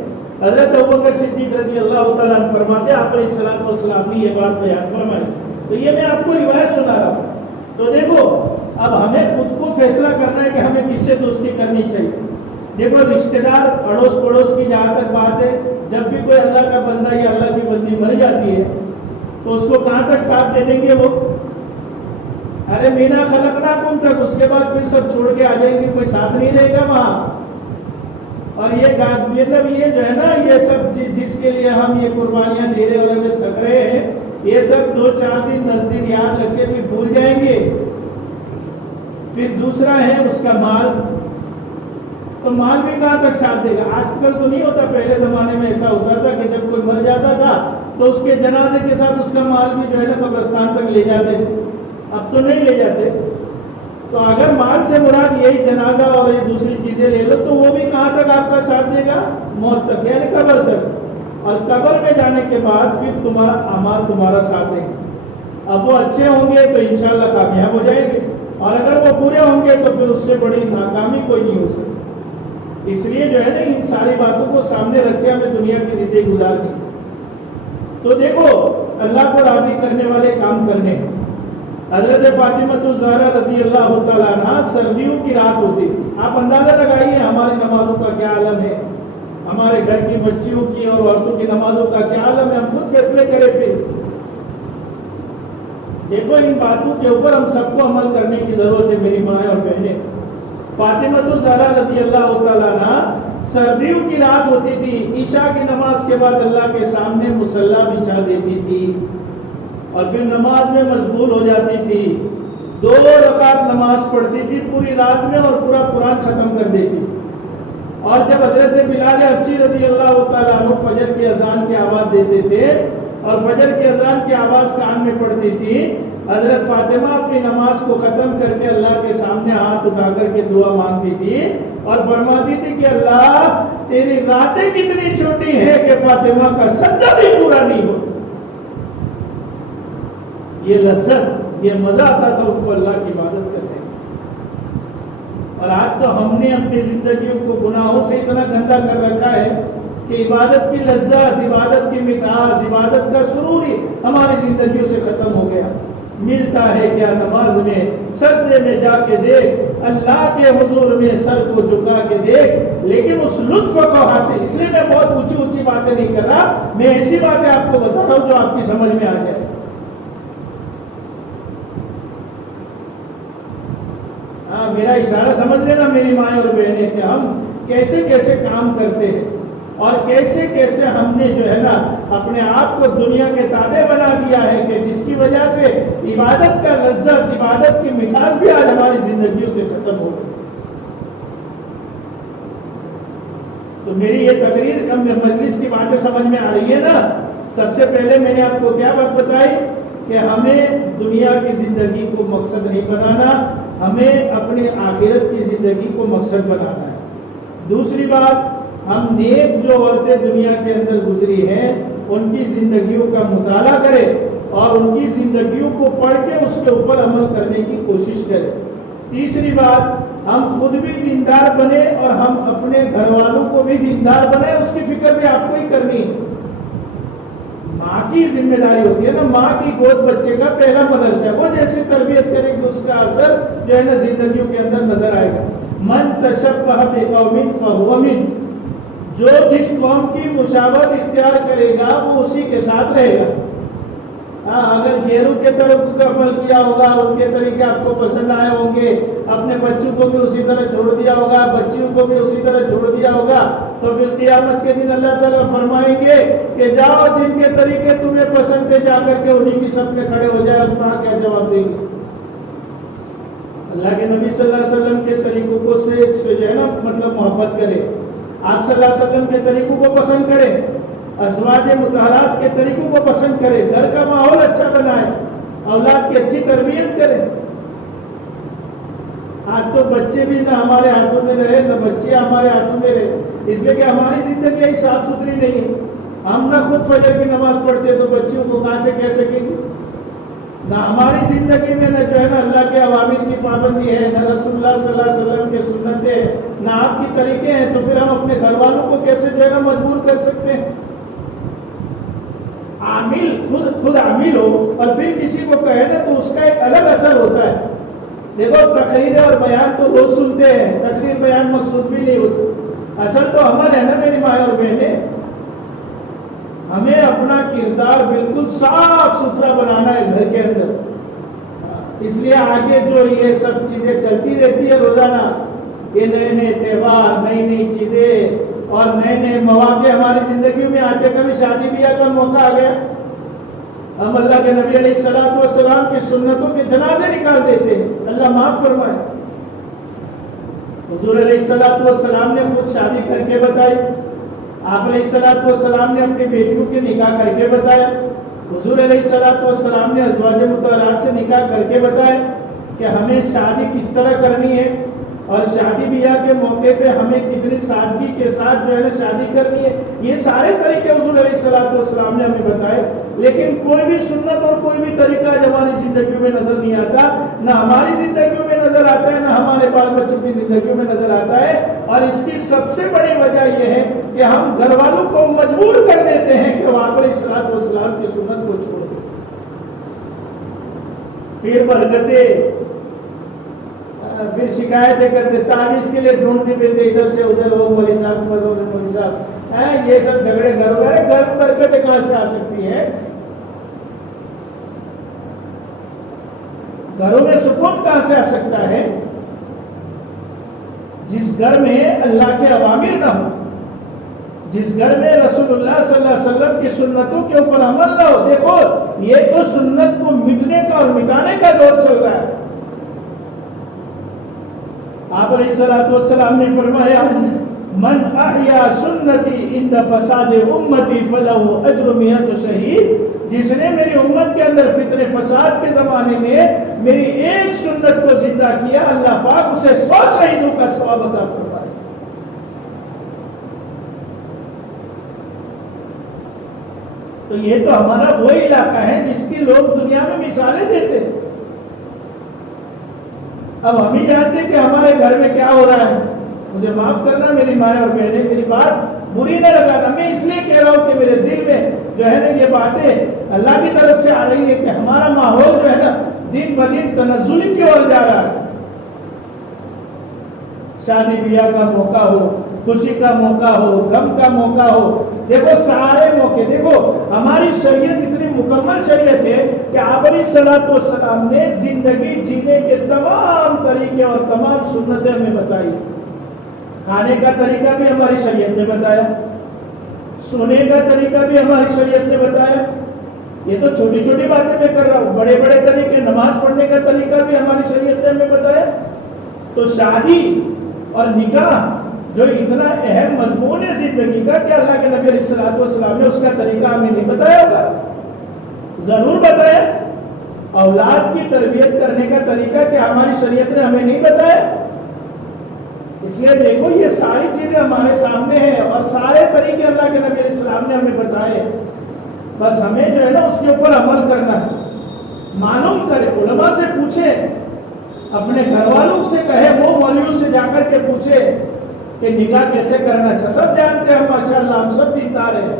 حضرت ابو بکر صدیق رضی اللہ تعالیٰ عنہ فرماتے ہیں، آپ علیہ السلام نے یہ بات بیان فرمائی، تو یہ میں آپ کو روایت سنا رہا ہوں۔ تو دیکھو اب ہمیں خود کو فیصلہ کرنا ہے کہ ہمیں کس سے دوستی کرنی چاہیے۔ دیکھو رشتہ دار، اڑوس پڑوس کی جہاں تک بات ہے، جب بھی کوئی اللہ کا بندہ یا اللہ کی بندی مر جاتی ہے تو اس کو کہاں تک ساتھ دے دیں گے وہ؟ ارے مینا خلقناکم تک، اس کے بعد پھر سب چھوڑ کے آ جائیں گے، کوئی ساتھ نہیں رہے گا وہاں۔ اور یہ مطلب یہ جو ہے نا یہ سب جس کے لیے ہم یہ قربانیاں دے رہے اور ہمیں تھک رہے ہیں، یہ سب 2-4 دن 10 دن یاد رکھ کے بھی بھول جائیں گے۔ پھر دوسرا ہے اس کا مال، تو مال بھی کہاں تک ساتھ دے گا؟ آج کل تو نہیں ہوتا، پہلے زمانے میں ایسا ہوتا تھا کہ جب کوئی مر جاتا تھا تو اس کے جنازے کے ساتھ اس کا مال بھی جو ہے نا قبرستان تک لے جاتے تھے، اب تو نہیں لے جاتے۔ تو اگر مال سے مراد یہی جنازہ اور یہ دوسری چیزیں لے لو تو وہ بھی کہاں تک آپ کا ساتھ دے گا؟ موت تک، یعنی قبر تک۔ اور قبر میں جانے کے بعد پھر تمہارا اعمال تمہارا ساتھ دیں گے۔ اب وہ اچھے ہوں گے تو انشاءاللہ کامیاب ہو جائیں گے، اور اگر وہ پورے ہوں گے تو پھر اس سے بڑی ناکامی کوئی نہیں ہو سکتی۔ اس لیے جو ہے نا ان ساری باتوں کو سامنے رکھ کے ہمیں دنیا کی زندگی گزارنی۔ تو دیکھو اللہ کو راضی کرنے والے کام کرنے ہیں۔ حضرت فاطمہ الزہرا رضی اللہ تعالیٰ عنہ، سردیوں کی رات ہوتی تھی، آپ اندازہ لگائیے ہماری نمازوں کا کیا عالم ہے، ہمارے گھر کی بچیوں کی اور عورتوں کی نمازوں کا کیا عالم ہے، ہم خود فیصلے کریں۔ پھر دیکھو ان باتوں کے اوپر ہم سب کو عمل کرنے کی ضرورت ہے میری ماں اور بہنیں۔ فاطمہ الزہرا رضی اللہ تعالیٰ عنہ، سردیوں کی رات ہوتی تھی، عشاء کی نماز کے بعد اللہ کے سامنے مصلی بچھا دیتی تھی اور پھر نماز میں مشغول ہو جاتی تھی۔ 2 رکعت نماز پڑھتی تھی پوری رات میں اور پورا قرآن ختم کر دیتی تھی۔ اور جب حضرت بلال حبشی رضی اللہ تعالیٰ عنہ فجر کی اذان کی آواز دیتے تھے اور فجر کی اذان کی آواز کان میں پڑتی تھی، حضرت فاطمہ اپنی نماز کو ختم کر کے اللہ کے سامنے ہاتھ اٹھا کر کے دعا مانگتی تھی اور فرماتی تھی کہ اللہ تیری راتیں کتنی چھوٹی ہیں کہ فاطمہ کا سجدہ بھی پورا نہیں ہوتا۔ یہ لذت، یہ مزہ آتا تھا ان کو اللہ کی عبادت کرنے میں۔ اور آج تو ہم نے اپنی زندگیوں کو گناہوں سے اتنا گندا کر رکھا ہے کہ عبادت کی لذت، عبادت کی مٹھاس، عبادت کا سرور ہی ہماری زندگیوں سے ختم ہو گیا۔ ملتا ہے کیا نماز میں، سجدے میں جا کے دیکھ اللہ کے حضور میں سر کو جھکا کے دیکھ، لیکن اس لطف کو حاصل، اس لیے میں بہت اونچی اونچی باتیں نہیں کر رہا، میں ایسی باتیں آپ کو بتا رہا ہوں جو آپ کی سمجھ میں آ جائے۔ ہاں، میرا اشارہ سمجھ لینا میری مائیں اور بہنیں کہ ہم کیسے کیسے کام کرتے ہیں اور کیسے کیسے ہم نے جو ہے نا اپنے آپ کو دنیا کے تابع بنا دیا ہے کہ جس کی وجہ سے عبادت کا لذت، عبادت کی مٹھاس بھی آج ہماری زندگیوں سے ختم ہو گئی۔ تو میری یہ تقریر مجلس کی باتیں سمجھ میں آ رہی ہے نا؟ سب سے پہلے میں نے آپ کو کیا بات بتائی کہ ہمیں دنیا کی زندگی کو مقصد نہیں بنانا، ہمیں اپنی آخرت کی زندگی کو مقصد بنانا ہے۔ دوسری بات، ہم نیک جو عورتیں دنیا کے اندر گزری ہیں ان کی زندگیوں کا مطالعہ کریں اور ان کی زندگیوں کو پڑھ کے اس کے اوپر عمل کرنے کی کوشش کریں۔ تیسری بات، ہم خود بھی دیندار بنے اور ہم اپنے گھر والوں کو بھی دیندار بنائیں، اس کی فکر بھی آپ کو ہی کرنی ہے۔ ماں کی ذمہ داری ہوتی ہے نا، ماں کی گود بچے کا پہلا مدرسہ ہے، وہ جیسی تربیت کرے گی اس کا اثر جو ہے نا زندگیوں کے اندر نظر آئے گا۔ من تشبہ بقوم فہو من، جو جس قوم کی مشابہت اختیار کرے گا وہ اسی کے ساتھ رہے گا۔ اگر غیروں کے طرف عمل کیا ہوگا، ان کے طریقے آپ کو پسند آئے ہوں گے، اپنے بچوں کو بھی اسی طرح چھوڑ دیا ہوگا، بچیوں کو بھی اسی طرح چھوڑ دیا ہوگا، تو پھر قیامت کے دن اللہ تعالیٰ فرمائیں گے کہ جاؤ جن کے طریقے تمہیں پسند تھے جا کر کے انہی کی سب میں کھڑے ہو جائے۔ اب وہاں کیا جواب دیں گے؟ اللہ کے نبی صلی اللہ علیہ وسلم کے طریقوں کو سے جو ہے نا مطلب محبت کرے، آپ صلی اللہ علیہ وسلم کے طریقوں کو پسند کرے، ازواج مطہرات کے طریقوں کو پسند کرے، گھر کا ماحول اچھا بنائے، اولاد کی اچھی تربیت کرے۔ آج تو بچے بھی نہ ہمارے ہاتھوں میں رہے نہ بچے ہمارے ہاتھوں میں رہے، اس لیے کہ ہماری زندگی صاف ستھری نہیں ہے۔ ہم نہ خود فجر کی نماز پڑھتے تو بچوں کو کہاں سے کہہ سکیں گے؟ نہ ہماری زندگی میں نہ جو ہے نا اللہ کے اوامر کی پابندی ہے، نہ رسول اللہ صلی اللہ علیہ وسلم کے سنتیں ہیں، نہ آپ کی طریقے ہیں، تو پھر ہم اپنے گھر والوں کو کیسے جو ہے نا مجبور کر سکتے ہیں؟ عامل خود عامل ہو اور پھر کسی کو کہے نا تو اس کا ایک الگ اثر ہوتا ہے۔ دیکھو تقریر اور بیان تو روز سنتے ہیں، تقریر بیان مقصود بھی نہیں ہوتا، اثر تو ہمارا ہے نا میری ماں اور بہنیں۔ ہمیں اپنا کردار بالکل صاف ستھرا بنانا ہے گھر کے اندر، اس لیے آگے جو یہ سب چیزیں چلتی رہتی ہے روزانہ، یہ نئے نئے تہوار، نئی نئی چیزیں اور نئے نئے مواقع ہماری زندگی میں آتے، کبھی شادی بیاہ کا موقع آ گیا، ہم اللہ کے نبی علیہ الصلوۃ والسلام کی سنتوں کے جنازے نکال دیتے ہیں، اللہ معاف فرمائے۔ حضور علیہ الصلوۃ والسلام نے خود شادی کر کے بتائی، آپ علیہ الصلوۃ والسلام نے اپنی بیٹیوں کے نکاح کر کے بتایا، حضور علیہ الصلوۃ والسلام نے ازواج مطہرات سے نکاح کر کے بتایا کہ ہمیں شادی کس طرح کرنی ہے اور شادی بیاہ کے موقع پہ ہمیں کتنی سادگی کے ساتھ جو ہے نا شادی کرنی ہے۔ یہ سارے طریقے حضور علیہ الصلوۃ والسلام نے ہمیں بتائے، لیکن کوئی بھی سنت اور کوئی بھی طریقہ ہماری زندگیوں میں نظر نہیں آتا، نہ ہماری زندگیوں میں نظر آتا ہے، نہ ہمارے بال بچوں کی زندگیوں میں نظر آتا ہے۔ اور اس کی سب سے بڑی وجہ یہ ہے کہ ہم گھر والوں کو مجبور کر دیتے ہیں کہ وہ آپ علیہ الصلوۃ والسلام کی سنت کو چھوڑ دیں، پھر برکتیں، پھر شکایتیں کرتے، تعویذ کے لیے ڈھونڈتے پھرتے ادھر سے ادھر، وہ مولوی صاحب مولوی صاحب، یہ سب جھگڑے گھروں میں، گھر میں برکتیں کہاں سے آ سکتی ہیں؟ گھروں میں سکون کہاں سے آ سکتا ہے؟ جس گھر میں اللہ کے اوامر نہ ہو، جس گھر میں رسول اللہ صلی اللہ علیہ وسلم کی سنتوں کے اوپر عمل نہ ہو۔ دیکھو یہ تو سنت کو مٹنے کا اور مٹانے کا دور چل رہا ہے۔ آپ علیہ الصلوۃ والسلام نے فرمایا من احیا سنتی عند فساد امتی فلہ اجر 100 شہید، جس نے میری امت کے اندر فتنے فساد کے زمانے میں میری ایک سنت کو زندہ کیا، اللہ پاک اسے 100 شہیدوں کا ثواب عطا فرمائے۔ تو یہ تو ہمارا وہی علاقہ ہے جس کی لوگ دنیا میں مثالیں دیتے ہیں۔ اب ہم ہی جانتے کہ ہمارے گھر میں کیا ہو رہا ہے۔ مجھے معاف کرنا میری مائیں اور بہنیں، میری بات بری نہ لگانا، میں اس لیے کہہ رہا ہوں کہ میرے دل میں جو ہے نا یہ باتیں اللہ کی طرف سے آ رہی ہے کہ ہمارا ماحول جو ہے نا دن بدن تنزلی کی اور جا رہا ہے۔ شادی بیاہ کا موقع ہو، خوشی کا موقع ہو، غم کا موقع ہو، دیکھو سارے موقع، دیکھو ہماری شریعت اتنی مکمل شریعت ہے کہ آپ علیہ الصلوۃ والسلام نے زندگی جینے کے تمام طریقے اور تمام سنتیں ہمیں بتائی. کھانے کا طریقہ بھی ہماری شریعت نے بتایا، سونے کا طریقہ بھی ہماری شریعت نے بتایا. یہ تو چھوٹی چھوٹی باتیں میں کر رہا ہوں، بڑے بڑے طریقے، نماز پڑھنے کا طریقہ بھی ہماری شریعت نے ہمیں بتایا. تو شادی اور نکاح جو اتنا اہم مضمون ہے زندگی کا کہ اللہ کے نبی علیہ الصلوۃ والسلام نے اس کا طریقہ ہمیں نہیں بتایا ہوگا؟ ضرور بتایا. اولاد کی تربیت کرنے کا طریقہ کہ ہماری شریعت نے ہمیں نہیں بتایا. اس لیے دیکھو یہ ساری چیزیں ہمارے سامنے ہیں اور سارے طریقے اللہ کے نبی علیہ السلام نے ہمیں بتائے. بس ہمیں جو ہے نا اس کے اوپر عمل کرنا ہے. معلوم کرے، علماء سے پوچھے، اپنے گھر والوں سے کہے، وہ مولویوں سے جا کر کے پوچھے کہ نکاح کیسے کرنا چاہیے. سب جانتے ہیں ماشاءاللہ، ہم سب دیندار ہیں.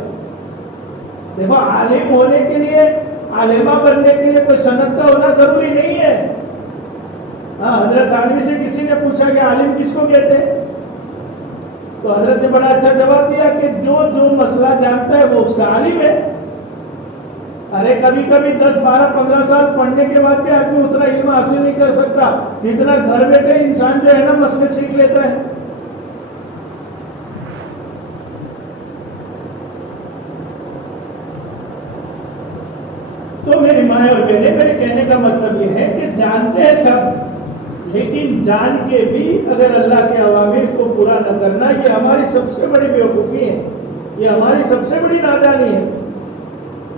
دیکھو عالم ہونے کے لیے، عالمہ بننے کے لیے کوئی سند کا ہونا ضروری نہیں ہے. حضرت عالمی سے کسی نے پوچھا کہ عالم کس کو کہتے ہیں، تو حضرت نے بڑا اچھا جواب دیا کہ جو مسئلہ جانتا ہے وہ اس کا عالم ہے. ارے کبھی کبھی 10 12 15 سال پڑھنے کے بعد بھی آدمی اتنا علم حاصل نہیں کر سکتا جتنا گھر بیٹھے انسان جو ہے نا مسئلے سیکھ لیتا ہے. تو میری مائیں اور بہنیں، میرے کہنے کا مطلب یہ ہے کہ جانتے ہیں سب، لیکن جان کے بھی اگر اللہ کے اوامر کو پورا نہ کرنا، یہ ہماری سب سے بڑی بیوقوفی ہے، یہ ہماری سب سے بڑی نادانی ہے.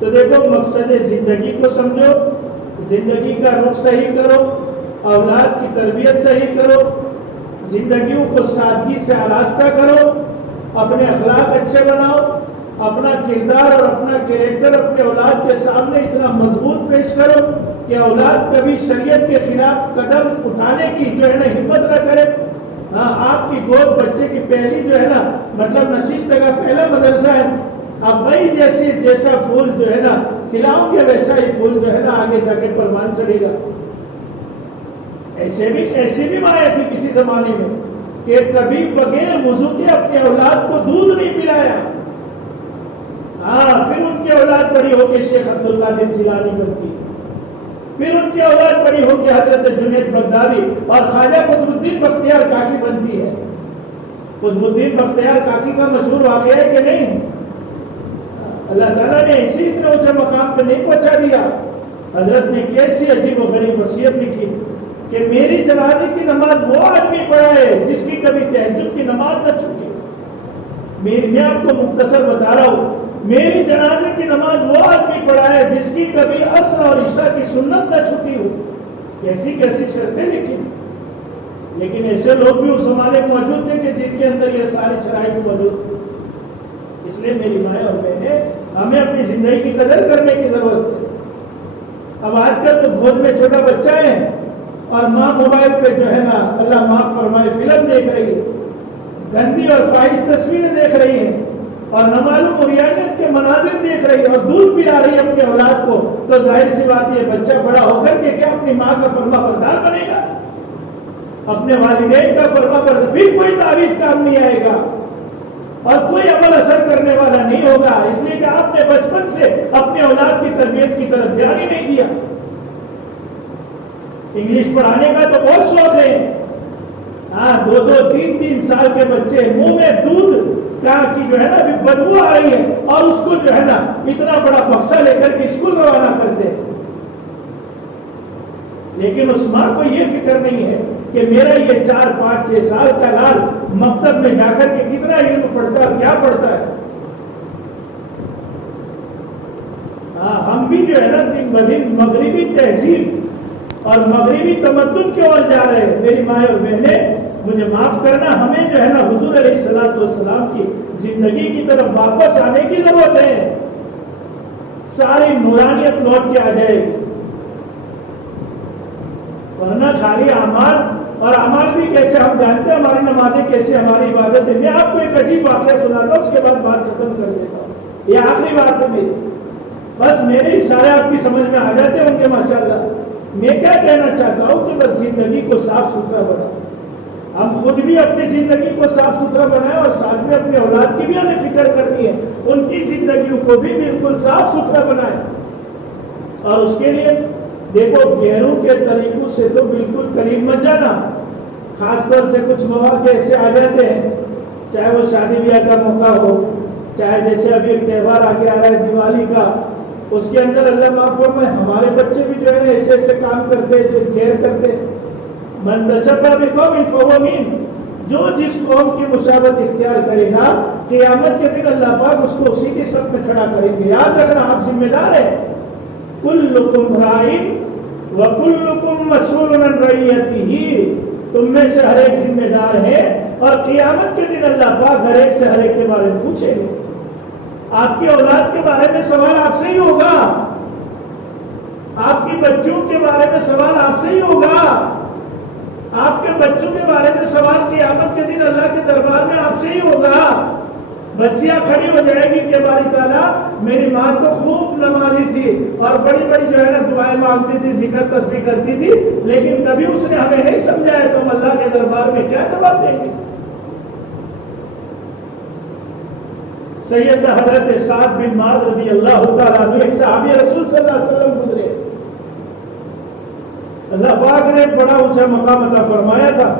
تو دیکھو مقصد زندگی کو سمجھو، زندگی کا رخ صحیح کرو، اولاد کی تربیت صحیح کرو، زندگیوں کو سادگی سے آراستہ کرو، اپنے اخلاق اچھے بناؤ، اپنا کردار اور اپنا کریکٹر اپنے اولاد کے سامنے اتنا مضبوط پیش کرو کہ اولاد کبھی شریعت کے خلاف قدم اٹھانے کی جو ہے نا ہمت نہ کرے. آپ کی گود بچے کی پہلی جو ہے نا مطلب نشست کا پہلا مدرسہ ہے. اب وہی جیسا پھول جو ہے نا کھلاؤں گے ویسا ہی پھول جو ہے نا آگے جا کے پروان چڑھے گا. ایسی بھی مائیں تھی کسی زمانے میں کہ کبھی بغیر وضو کے اپنے اولاد کو دودھ نہیں پلایا. پھر ان کی اولاد بڑی ہو کے شیخ عبد القادر جیلانی بنتی، پھر ان کی اولاد بڑی ہو کے حضرت جنید بغدادی اور خواجہ قطب الدین بختیار کاکی بنتی ہے. قطب الدین بختیار کاکی کا مشہور واقعہ ہے کہ نہیں؟ اللہ تعالیٰ نے اسی اتنے اونچے مقام پہ نہیں پہنچا دیا. حضرت نے کیسی عجیب و غریب وصیت لکھی تھی کہ میری جنازے کی نماز وہ آدمی پڑھائے جس کی کبھی تہجد کی نماز نہ چھوٹی. میں آپ کو مختصر بتا رہا ہوں، میری جنازے کی نماز وہ آدمی پڑھائے جس کی کبھی عصر اور عشاء کی سنت نہ چھوٹی ہو. کیسی کیسی شرطیں لکھی تھی. لیکن ایسے لوگ بھی اس زمانے میں موجود تھے کہ جن کے اندر یہ ساری شرائط موجود تھی. اس لیے میری مائیں اور بہنیں، ہمیں اپنی زندگی کی قدر کرنے کی ضرورت ہے. اب آج کل تو گود میں چھوٹا بچہ ہے اور ماں موبائل پہ جو ہے نا اللہ معاف فرمائے فلم دیکھ رہی ہے، گندی اور فاحش تصویریں دیکھ رہی ہے اور نامعلوم ریاضت کے مناظر دیکھ رہی ہے اور دودھ پلا رہی ہے اپنے اولاد کو. تو ظاہر سی بات یہ بچہ بڑا ہو کر کے کیا اپنی ماں کا فرما بردار بنے گا، اپنے والدین کا فرما بردار. پھر کوئی تعویذ کام نہیں آئے گا اور کوئی عمل اثر کرنے والا نہیں ہوگا، اس لیے کہ آپ نے بچپن سے اپنے اولاد کی تربیت کی طرف دھیان ہی نہیں دیا. انگلش پڑھانے کا تو بہت شوق ہے. 2 3 سال کے بچے منہ میں دودھ کی جو ہے نا بدبو آ رہی ہے اور اس کو جو ہے نا اتنا بڑا بکسا لے کر کے اسکول روانہ کرتے ہیں. لیکن اس ماں کو یہ فکر نہیں ہے کہ میرا یہ 4 5 6 سال کا لال مکتب میں جا کر کے کتنا علم پڑھتا ہے، کیا پڑھتا ہے. ہم بھی جو ہے نا دن بدن مغربی تہذیب اور مغربی تمدن کی اور جا رہے ہیں. میری مائیں اور بہنیں مجھے معاف کرنا، ہمیں جو ہے نا حضور علیہ الصلوۃ والسلام کی زندگی کی طرف واپس آنے کی ضرورت ہے. ساری نورانیت لوٹ کے آ جائے گی، ورنہ خالی اعمال، اور اعمال بھی کیسے ہم جانتے ہیں، ہماری نمازیں کیسے، ہماری عبادت ہے. میں آپ کو ایک عجیب واقعہ سناتا ہوں، اس کے بعد بات ختم کر دیتا ہوں. یہ آخری بات ہے میری، بس میرے اشارے آپ کی سمجھ میں آ جاتے ہوں گے ماشاءاللہ. میں کیا کہنا چاہتا ہوں کہ بس زندگی کو صاف ستھرا بناؤ. ہم خود بھی اپنی زندگی کو صاف ستھرا بنائیں اور ساتھ میں اپنے اولاد کی بھی ہمیں فکر کرنی ہے، ان کی زندگیوں کو بھی بالکل صاف ستھرا بنائیں۔ اور اس کے لیے دیکھو غیروں کے طریقوں سے تو بالکل قریب مت جانا، خاص طور سے کچھ مواقع ایسے آ جاتے ہیں، چاہے وہ شادی بیاہ کا موقع ہو، چاہے جیسے ابھی ایک تہوار آگے آ رہا ہے دیوالی کا، اس کے اندر اللہ معاف فرمائے ہمارے بچے بھی جو ہے ایسے ایسے کام کرتے ہیں جو غیر کرتے ہیں۔ من تشبہ بقوم فہو منہم، جو جس قوم کی مشابہت اختیار کرے گا قیامت کے دن اللہ پاک اس کو اسی کے ساتھ میں کھڑا کریں گے۔ یاد رکھنا آپ ذمہ دار ہیں، کلکم راعٍ وکلکم مسئول عن رعیتہ، تم میں سے ہر ایک ذمہ دار ہے اور قیامت کے دن اللہ پاک ہر ایک سے ہر ایک کے بارے میں پوچھیں گے۔ آپ کی اولاد کے بارے میں سوال آپ سے ہی ہوگا، آپ کے بچوں کے بارے میں سوال آپ سے ہی ہوگا، آپ کے بچوں کے بارے میں سوال قیامت کے دن اللہ کے دربار میں آپ سے ہی ہوگا۔ بچیاں کھڑی ہو جائے گی کہ باری تعالیٰ میری ماں تو خوب نمازی تھی اور بڑی بڑی جو ہے نا دعائیں مانگتی تھی، ذکر تسبیح کرتی تھی، لیکن کبھی اس نے ہمیں نہیں سمجھایا، تو ہم اللہ کے دربار میں کیا جواب دیں گے؟ سیدنا حضرت سعد بن معاذ رضی اللہ تعالیٰ عنہ ایک صحابی رسول صلی اللہ علیہ وسلم گزرے، اللہ پاک نے بڑا اونچا مقام عطا فرمایا تھا۔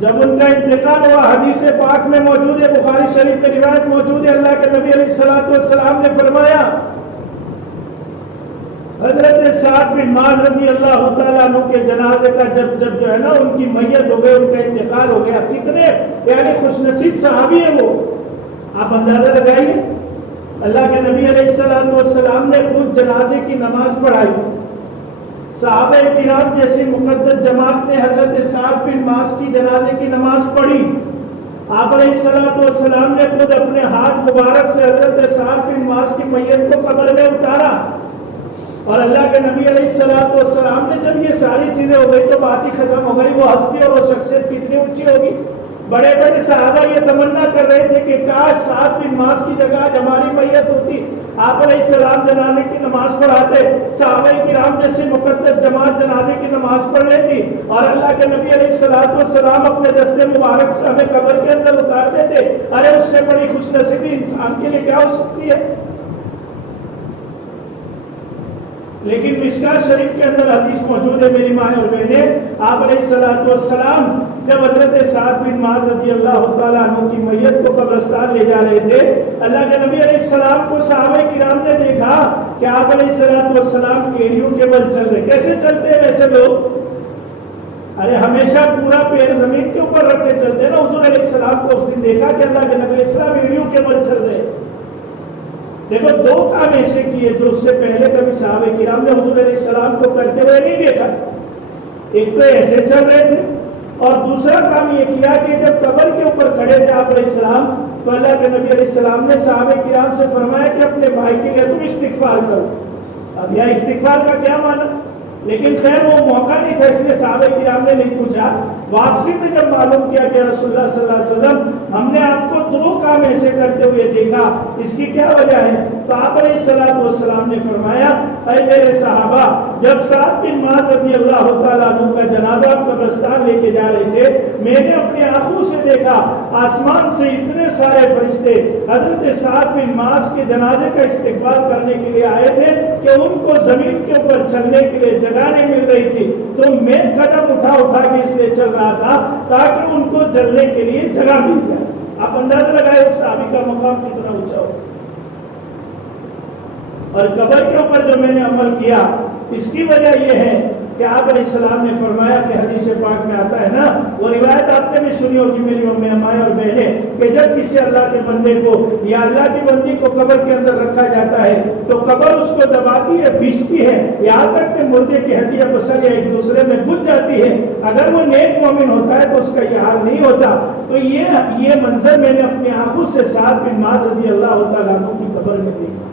جب ان کا انتقال ہوا حدیث پاک میں موجود ہے، بخاری شریف میں روایت موجود ہے، اللہ کے نبی علیہ الصلوۃ والسلام نے فرمایا حضرت سعد بن معاذ رضی اللہ تعالیٰ عنہ کے جنازے کا جب جو ہے نا ان کی میت ہو گئی، ان کا انتقال ہو گیا، کتنے یعنی خوش نصیب صحابی ہیں وہ، آپ اندازہ لگائیے۔ اللہ کے نبی علیہ الصلوۃ والسلام نے خود جنازے کی نماز پڑھائی، صحابہ کرام جیسی مقدس جماعت نے حضرت سعد بن معاذ کی جنازے کی نماز پڑھی، آپ علیہ الصلوۃ والسلام نے خود اپنے ہاتھ مبارک سے حضرت سعد بن معاذ کی میت کو قبر میں اتارا، اور اللہ کے نبی علیہ الصلوۃ والسلام نے جب یہ ساری چیزیں ہو گئی تو بات ہی ختم ہو گئی، وہ ہستی اور وہ شخصیت کتنی اونچی ہوگی۔ بڑے بڑے صحابہ یہ تمنا کر رہے تھے کہ کاش سعد بن معاذ کی جگہ آج ہماری میت ہوتی، آپ علیہ السلام جنازے کی نماز پڑھاتے، صحابہ کرام جیسی مقدس جماعت جنازے کی نماز پڑھ لیتی، اور اللہ کے نبی علیہ الصلوۃ والسلام اپنے دستے مبارک سے ہمیں قبر کے اندر اتار دیتے۔ ارے اس سے بڑی خوش نصیبی انسان کے لیے کیا ہو سکتی ہے؟ لیکن مشکاۃ شریف کے اندر حدیث موجود ہے میری ماں اور بہنیں، آپ علیہ الصلوۃ والسلام جب حضرت سعد بن معاذ رضی اللہ تعالیٰ عنہ کی میت کو قبرستان لے جا رہے تھے، اللہ کے نبی علیہ السلام کو صحابہ کرام نے دیکھا کہ آپ علیہ الصلوۃ والسلام ایڑیوں کے بل چل رہے۔ کیسے چلتے ہیں ویسے لوگ؟ ارے ہمیشہ پورا پیر زمین کے اوپر رکھ کے چلتے ہیں نا۔ حضور علیہ السلام کو اس دن دیکھا کہ اللہ کے نبی علیہ السلام ایڑیوں کے بل چل رہے۔ دیکھو دو کام ایسے کیے جو اس سے پہلے کبھی صحابہ کرام نے حضور علیہ السلام کو کرتے ہوئے نہیں دیکھا، ایک تو ایسے چل رہے تھے، اور دوسرا کام یہ کیا کہ جب قبر کے اوپر کھڑے تھے آپ علیہ السلام تو اللہ کے نبی علیہ السلام نے صحابہ کرام سے فرمایا کہ اپنے بھائی کے لیے تم استغفار کرو۔ اب یہ استغفار کا کیا معنی؟ لیکن خیر وہ موقع نہیں تھا، اس لیے صحابہ کرام نے نہیں پوچھا۔ واپسی میں جب معلوم کیا کہ رسول اللہ صلی اللہ علیہ وسلم ہم نے آپ کو دو کام ایسے کرتے ہوئے دیکھا، اس کی کیا وجہ ہے؟ تو آپ علیہ الصلوۃ والسلام نے فرمایا اے میرے صحابہ، جب سعد بن معاذ رضی اللہ تعالیٰ عنہ کا جنازہ قبرستان لے کے جا رہے تھے، میں نے اپنی آنکھوں سے دیکھا آسمان سے اتنے سارے فرشتے حضرت سعد بن معاذ کے جنازے کا استقبال کرنے کے لیے آئے تھے کہ ان کو زمین کے اوپر چلنے کے لیے جگہ نہیں مل رہی تھی، تو میں قدم اٹھا کے اس لیے چل رہا تھا تاکہ ان کو چلنے کے لیے جگہ مل جائے۔ آپ اندازہ لگائے اس صحابی کا مقام کتنا اونچا ہو۔ اور قبر کے اوپر جو میں نے عمل کیا اس کی وجہ یہ ہے کہ آپ علیہ السلام نے فرمایا کہ حدیث پاک میں آتا ہے نا، وہ روایت آپ نے بھی سنی ہوگی میری امی امائیں اور بہنیں، کہ جب کسی اللہ کے بندے کو یا اللہ کی بندی کو قبر کے اندر رکھا جاتا ہے تو قبر اس کو دباتی ہے، بھیجتی ہے، یہاں تک کہ مردے کی ہڈیاں پسلیاں ایک دوسرے میں گھس جاتی ہے۔ اگر وہ نیک مومن ہوتا ہے تو اس کا یہ حال نہیں ہوتا۔ تو یہ منظر میں نے اپنی آنکھوں سے سعد بن معاذ رضی اللہ تعالیٰ عنہ کی قبر میں دیکھا،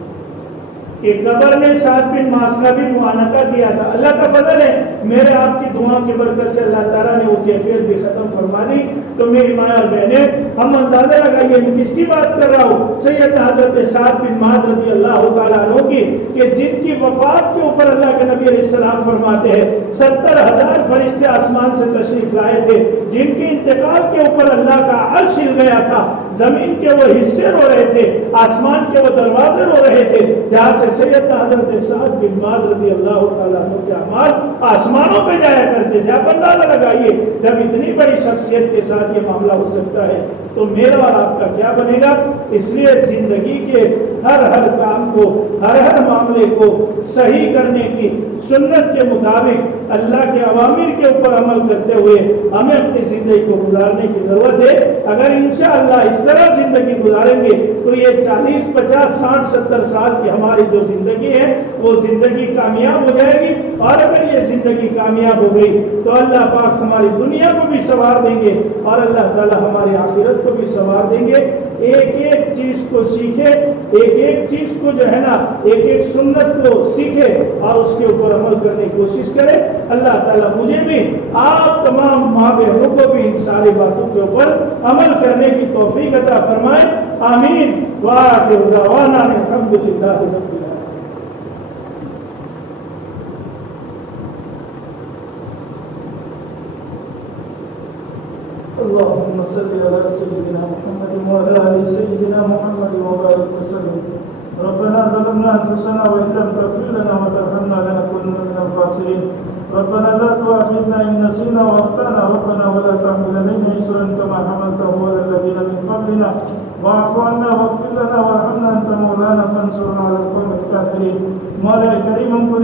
کہ قبر نے سعد بن معاذ کا بھی معانقہ کیا تھا. اللہ کا فضل ہے میرے آپ کی دعا کی برکت سے اللہ تعالیٰ نے وہ کیفیت بھی ختم فرما دی. تو میری ماں اور بہنیں ہم اندازہ لگائیے میں کس کی بات کر رہا ہوں, سیدنا حضرت سعد بن معاذ رضی اللہ تعالیٰ عنہ کی, کہ جن کی وفات کے اوپر اللہ کے نبی علیہ السلام فرماتے ہیں 70,000 فرشتے آسمان سے تشریف لائے تھے, جن کے انتقال کے اوپر اللہ کا عرش ہل گیا تھا, زمین کے وہ حصے رو رہے تھے, آسمان کے وہ دروازے رو رہے تھے, جہاں سے سیدنا حضرت سعد بن معاذ رضی اللہ تعالیٰ عنہ کے اعمال آسمانوں پہ جایا کرتے تھے. آپ اندازہ لگائیے جب اتنی بڑی شخصیت کے ساتھ یہ معاملہ ہو سکتا ہے تو میرا اور آپ کا کیا بنے گا. اس لیے زندگی کے ہر کام کو, ہر معاملے کو صحیح کرنے کی, سنت کے مطابق اللہ کے اوامر کے اوپر عمل کرتے ہوئے ہمیں اپنی زندگی کو گزارنے کی ضرورت ہے. اگر انشاءاللہ اس طرح زندگی گزاریں گے تو یہ 40, 50, 60, 70 سال کی ہماری جو زندگی ہے وہ زندگی کامیاب ہو جائے گی. اور اگر یہ زندگی کامیاب ہو گئی تو اللہ پاک ہماری دنیا کو بھی سنوار دیں گے اور اللہ تعالی ہماری آخرت کو بھی سنوار دیں گے. ایک چیز کو سیکھے, ایک چیز کو جو ہے نا, ایک سنت کو سیکھے اور اس کے اوپر عمل کرنے کی کوشش کرے. اللہ تعالیٰ مجھے بھی آپ تمام ماں بہنوں کو بھی ان ساری باتوں کے اوپر عمل کرنے کی توفیق عطا فرمائے. آمین. وآخر دعوانا الحمدللہ رب العالمین. اللهم صل على سيدنا محمد وعلى ال سيدنا محمد وبارك وسلم. ربنا ظلمنا انفسنا وان لم تغفر لنا وترحمنا لنكونن من الخاسرين. ربنا لا تؤاخذنا ان نسينا واخطانا ربنا ولا تحمل علينا اصرا كما حملته على الذين من قبلنا واعف عنا واغفر لنا وارحمنا انت مولانا فانصرنا على القوم الكافرين. مولا کریم ہم کو